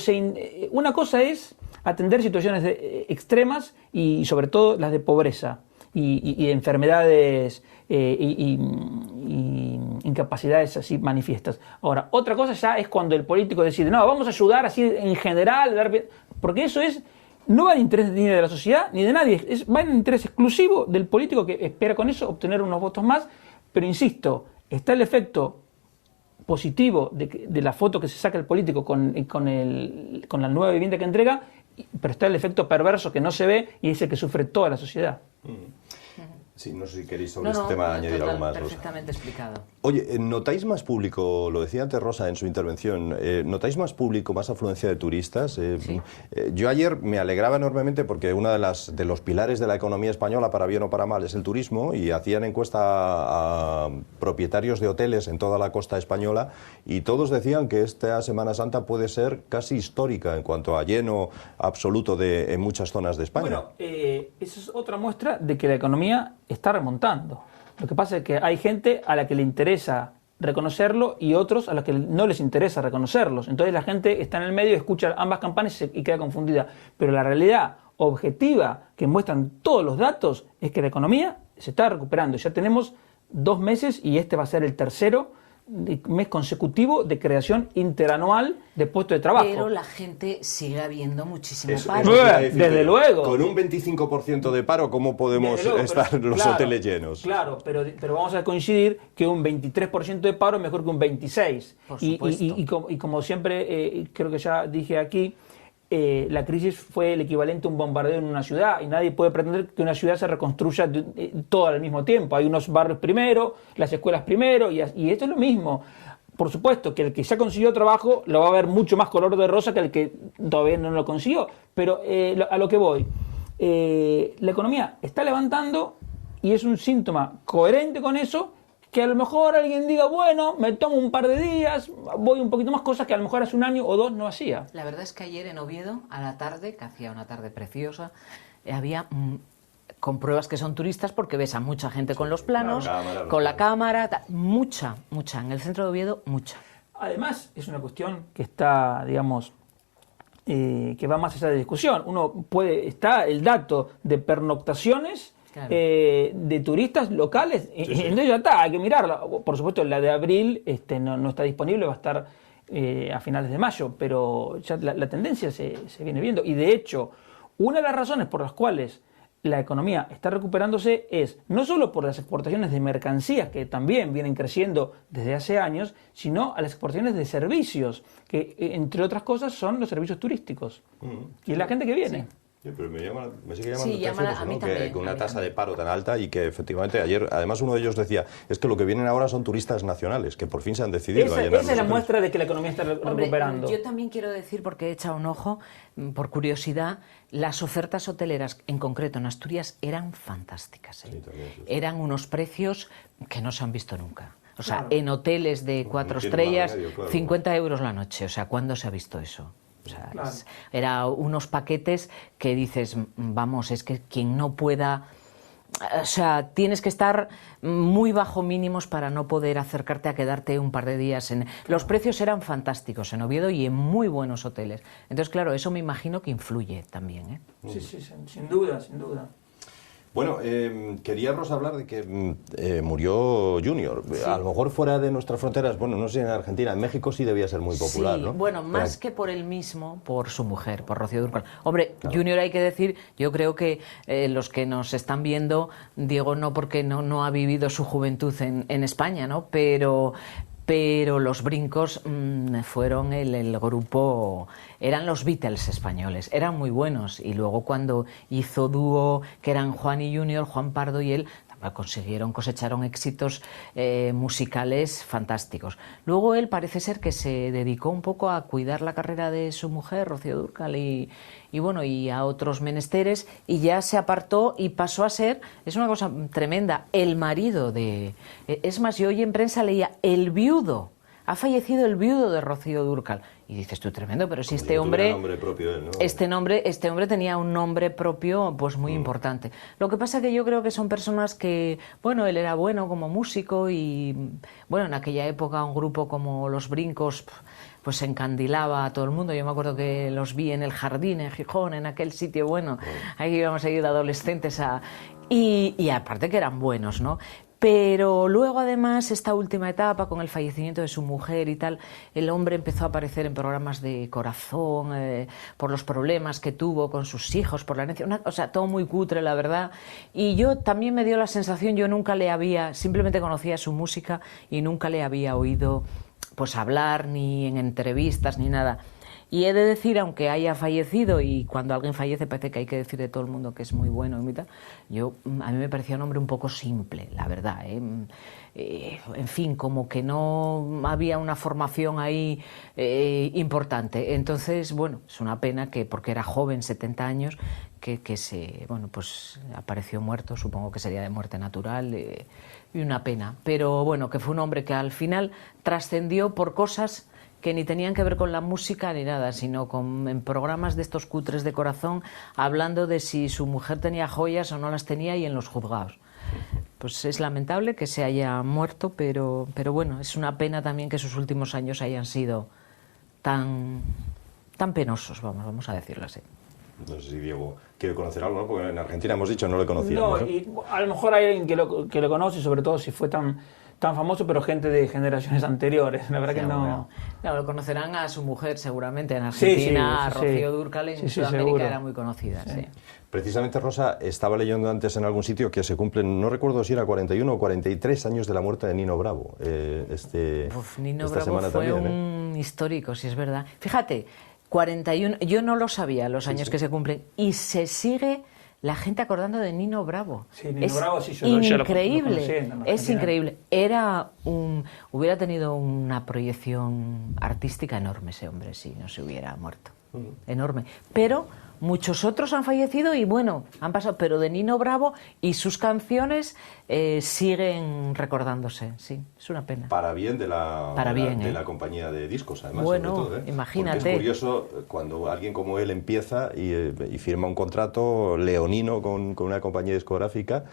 una cosa es atender situaciones extremas y sobre todo las de pobreza y enfermedades y incapacidades así manifiestas. Ahora, otra cosa ya es cuando el político decide, no, vamos a ayudar así en general, porque eso no va en interés ni de la sociedad ni de nadie, va en interés exclusivo del político que espera con eso obtener unos votos más, pero insisto, está el efecto positivo de la foto que se saca el político con la nueva vivienda que entrega, pero está el efecto perverso que no se ve y es el que sufre toda la sociedad. Sí, no sé si queréis sobre este tema añadir algo más, Rosa. Perfectamente explicado. Oye, ¿notáis más público, lo decía antes Rosa en su intervención, ¿notáis más público, más afluencia de turistas? Sí. Yo ayer me alegraba enormemente porque uno de los pilares de la economía española, para bien o para mal, es el turismo, y hacían encuesta a propietarios de hoteles en toda la costa española y todos decían que esta Semana Santa puede ser casi histórica en cuanto a lleno absoluto en muchas zonas de España. Bueno, esa es otra muestra de que la economía está remontando. Lo que pasa es que hay gente a la que le interesa reconocerlo y otros a los que no les interesa reconocerlos. Entonces la gente está en el medio, escucha ambas campanas y queda confundida. Pero la realidad objetiva que muestran todos los datos es que la economía se está recuperando. Ya tenemos 2 meses y este va a ser el tercero mes consecutivo de creación interanual de puestos de trabajo. Pero la gente sigue habiendo muchísimo paro. Eso te iba a decir, desde luego. Con un 25% de paro, ¿cómo podemos estar los hoteles llenos? Claro, pero vamos a coincidir que un 23% de paro es mejor que un 26%. Por supuesto. Y como siempre, creo que ya dije aquí, la crisis fue el equivalente a un bombardeo en una ciudad y nadie puede pretender que una ciudad se reconstruya toda al mismo tiempo. Hay unos barrios primero, las escuelas primero y esto es lo mismo. Por supuesto que el que ya consiguió trabajo lo va a ver mucho más color de rosa que el que todavía no lo consiguió, pero a lo que voy, la economía está levantando y es un síntoma coherente con eso, que a lo mejor alguien diga, bueno, me tomo un par de días, voy un poquito más, cosas que a lo mejor hace 1 año o 2 no hacía. La verdad es que ayer en Oviedo, a la tarde, que hacía una tarde preciosa, había compruebas que son turistas porque ves a mucha gente con los planos, con la cámara, mucha, en el centro de Oviedo, mucha. Además, es una cuestión que está, digamos, que va más allá de discusión. Está el dato de pernoctaciones, claro, de turistas locales, entonces ya está, hay que mirarla. Por supuesto, la de abril no está disponible, va a estar a finales de mayo, pero ya la tendencia se viene viendo. Y de hecho, una de las razones por las cuales la economía está recuperándose es no solo por las exportaciones de mercancías, que también vienen creciendo desde hace años, sino a las exportaciones de servicios, que entre otras cosas son los servicios turísticos. Y es la gente que viene. Sí. Sí, pero me sigue llamando sí, la atención eso, a mí ¿no? también, que con una tasa de paro tan alta y que efectivamente ayer, además uno de ellos decía, es que lo que vienen ahora son turistas nacionales, que por fin se han decidido a llenar. Esa es la muestra de que la economía está recuperando. Yo también quiero decir, porque he echado un ojo, por curiosidad, las ofertas hoteleras, en concreto en Asturias, eran fantásticas. Sí, también, sí. Eran unos precios que no se han visto nunca. O sea, claro, en hoteles de 4 estrellas, medio, claro, 50 euros la noche. O sea, ¿cuándo se ha visto eso? O sea, claro, era unos paquetes que dices, vamos, es que quien no pueda... O sea, tienes que estar muy bajo mínimos para no poder acercarte a quedarte un par de días. Los precios eran fantásticos en Oviedo y en muy buenos hoteles. Entonces, claro, eso me imagino que influye también, ¿eh? Sí, sin duda, sin duda. Bueno, quería, Rosa, hablar de que murió Junior. Sí. A lo mejor fuera de nuestras fronteras, bueno, no sé, en Argentina, en México sí debía ser muy popular, sí, ¿no? Bueno, más que por él mismo, por su mujer, por Rocío Dúrcal. Hombre, claro, Junior hay que decir, yo creo que los que nos están viendo, Diego no porque no ha vivido su juventud en España, ¿no? Pero pero los Brincos fueron el grupo, eran los Beatles españoles, eran muy buenos, y luego cuando hizo dúo, que eran Juan y Junior, Juan Pardo y él, cosecharon éxitos musicales fantásticos. Luego él parece ser que se dedicó un poco a cuidar la carrera de su mujer, Rocío Dúrcal, y bueno, y a otros menesteres, y ya se apartó y pasó a ser, es una cosa tremenda, el marido de... Es más, yo hoy en prensa leía, el viudo, ha fallecido el viudo de Rocío Dúrcal. Y dices tú, tremendo, pero si este hombre... Nombre propio él, ¿no? Este hombre tenía un nombre propio pues muy importante. Lo que pasa que yo creo que son personas que, bueno, él era bueno como músico y, bueno, en aquella época un grupo como Los Brincos pues encandilaba a todo el mundo. Yo me acuerdo que los vi en el Jardín, en Gijón, en aquel sitio, bueno, ahí íbamos a ir de adolescentes a... Y aparte que eran buenos, ¿no? Pero luego, además, esta última etapa, con el fallecimiento de su mujer y tal, el hombre empezó a aparecer en programas de corazón, por los problemas que tuvo con sus hijos, por la herencia, o sea, todo muy cutre, la verdad. Y yo también me dio la sensación, yo nunca le había, simplemente conocía su música y nunca le había oído pues hablar, ni en entrevistas, ni nada. Y he de decir, aunque haya fallecido, y cuando alguien fallece parece que hay que decir de todo el mundo que es muy bueno y tal, a mí me parecía un hombre un poco simple, la verdad. En fin, como que no había una formación ahí importante. Entonces, bueno, es una pena que, porque era joven, 70 años, que bueno, pues apareció muerto, supongo que sería de muerte natural, y una pena. Pero bueno, que fue un hombre que al final trascendió por cosas que ni tenían que ver con la música ni nada, sino en programas de estos cutres de corazón, hablando de si su mujer tenía joyas o no las tenía, y en los juzgados. Pues es lamentable que se haya muerto, pero bueno, es una pena también que sus últimos años hayan sido tan penosos, vamos a decirlo así. No sé si Diego quiere conocer algo, ¿no? Porque en Argentina hemos dicho no le conocíamos. No, y a lo mejor hay alguien que lo conoce, sobre todo si fue tan famoso, pero gente de generaciones anteriores. La verdad que no... No, lo conocerán a su mujer seguramente en Argentina, a Rocío Dúrcal en Sudamérica seguro. era muy conocida. Sí. Precisamente, Rosa, estaba leyendo antes en algún sitio que se cumplen, no recuerdo si era 41 o 43 años de la muerte de Nino Bravo. Nino esta Bravo semana fue también, un histórico, si es verdad. Fíjate, 41, yo no lo sabía los años que se cumplen, y se sigue la gente acordando de Nino Bravo. Sí, Nino Bravo sí, increíble, es increíble. Hubiera tenido una proyección artística enorme ese hombre si no se hubiera muerto. Enorme. Pero muchos otros han fallecido y bueno, han pasado, pero de Nino Bravo y sus canciones siguen recordándose, sí, es una pena. Para bien de la compañía de discos, además. Bueno, sobre todo, imagínate. Porque es curioso cuando alguien como él empieza y firma un contrato leonino con una compañía discográfica.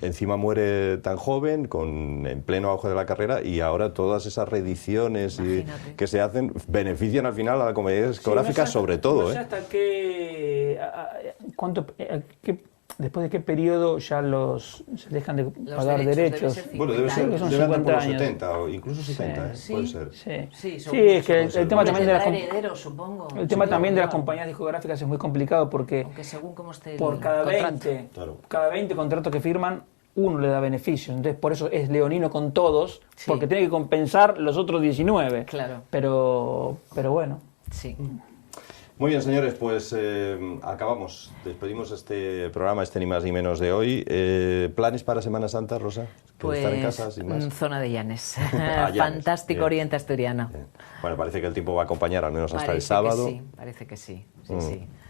Encima muere tan joven, en pleno auge de la carrera, y ahora todas esas reediciones que se hacen benefician al final a la compañía discográfica, sobre todo. No sé hasta después de qué periodo ya se dejan de pagar derechos. Bueno, debe andar por los 70 o incluso 70, puede ser. Sí, es que el tema también de las las compañías discográficas es muy complicado porque según cómo esté por cada 20 contratos que firman, uno le da beneficio. Entonces, por eso es leonino con todos, porque tiene que compensar los otros 19. Claro. Pero bueno. Sí. Muy bien, señores, pues acabamos. Despedimos este programa, Ni Más Ni Menos de hoy. ¿Planes para Semana Santa, Rosa? Pues estar en casa, sin más. Zona de Llanes. Llanes. Fantástico Oriente Asturiano. Bien. Bueno, parece que el tiempo va a acompañar, al menos hasta el Parece sábado. Que sí, parece que sí.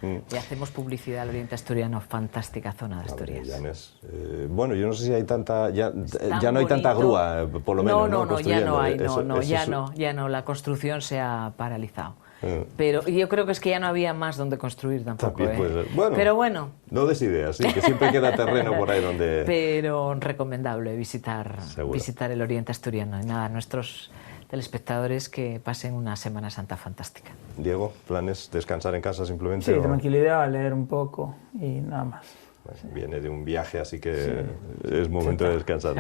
Y hacemos publicidad al Oriente Asturiano, fantástica zona de Asturias. Llanes. Bueno, yo no sé si hay tanta... Ya no hay bonito. tanta grúa, por lo menos. No, ya no hay. Eso Ya no. La construcción se ha paralizado. Pero yo creo que es que ya no había más donde construir tampoco. Bueno, pero bueno. No des ideas, sí, que siempre queda terreno por ahí donde... Pero recomendable visitar el Oriente Asturiano. Y nada, nuestros telespectadores que pasen una Semana Santa fantástica. Diego, ¿planes? ¿Descansar en casa simplemente? Sí, tranquilidad, leer un poco y nada más. Viene de un viaje, así que es momento de descansar.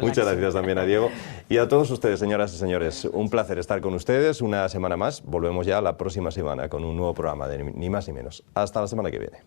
Muchas gracias también a Diego. Y a todos ustedes, señoras y señores, un placer estar con ustedes una semana más. Volvemos ya la próxima semana con un nuevo programa de Ni Más Ni Menos. Hasta la semana que viene.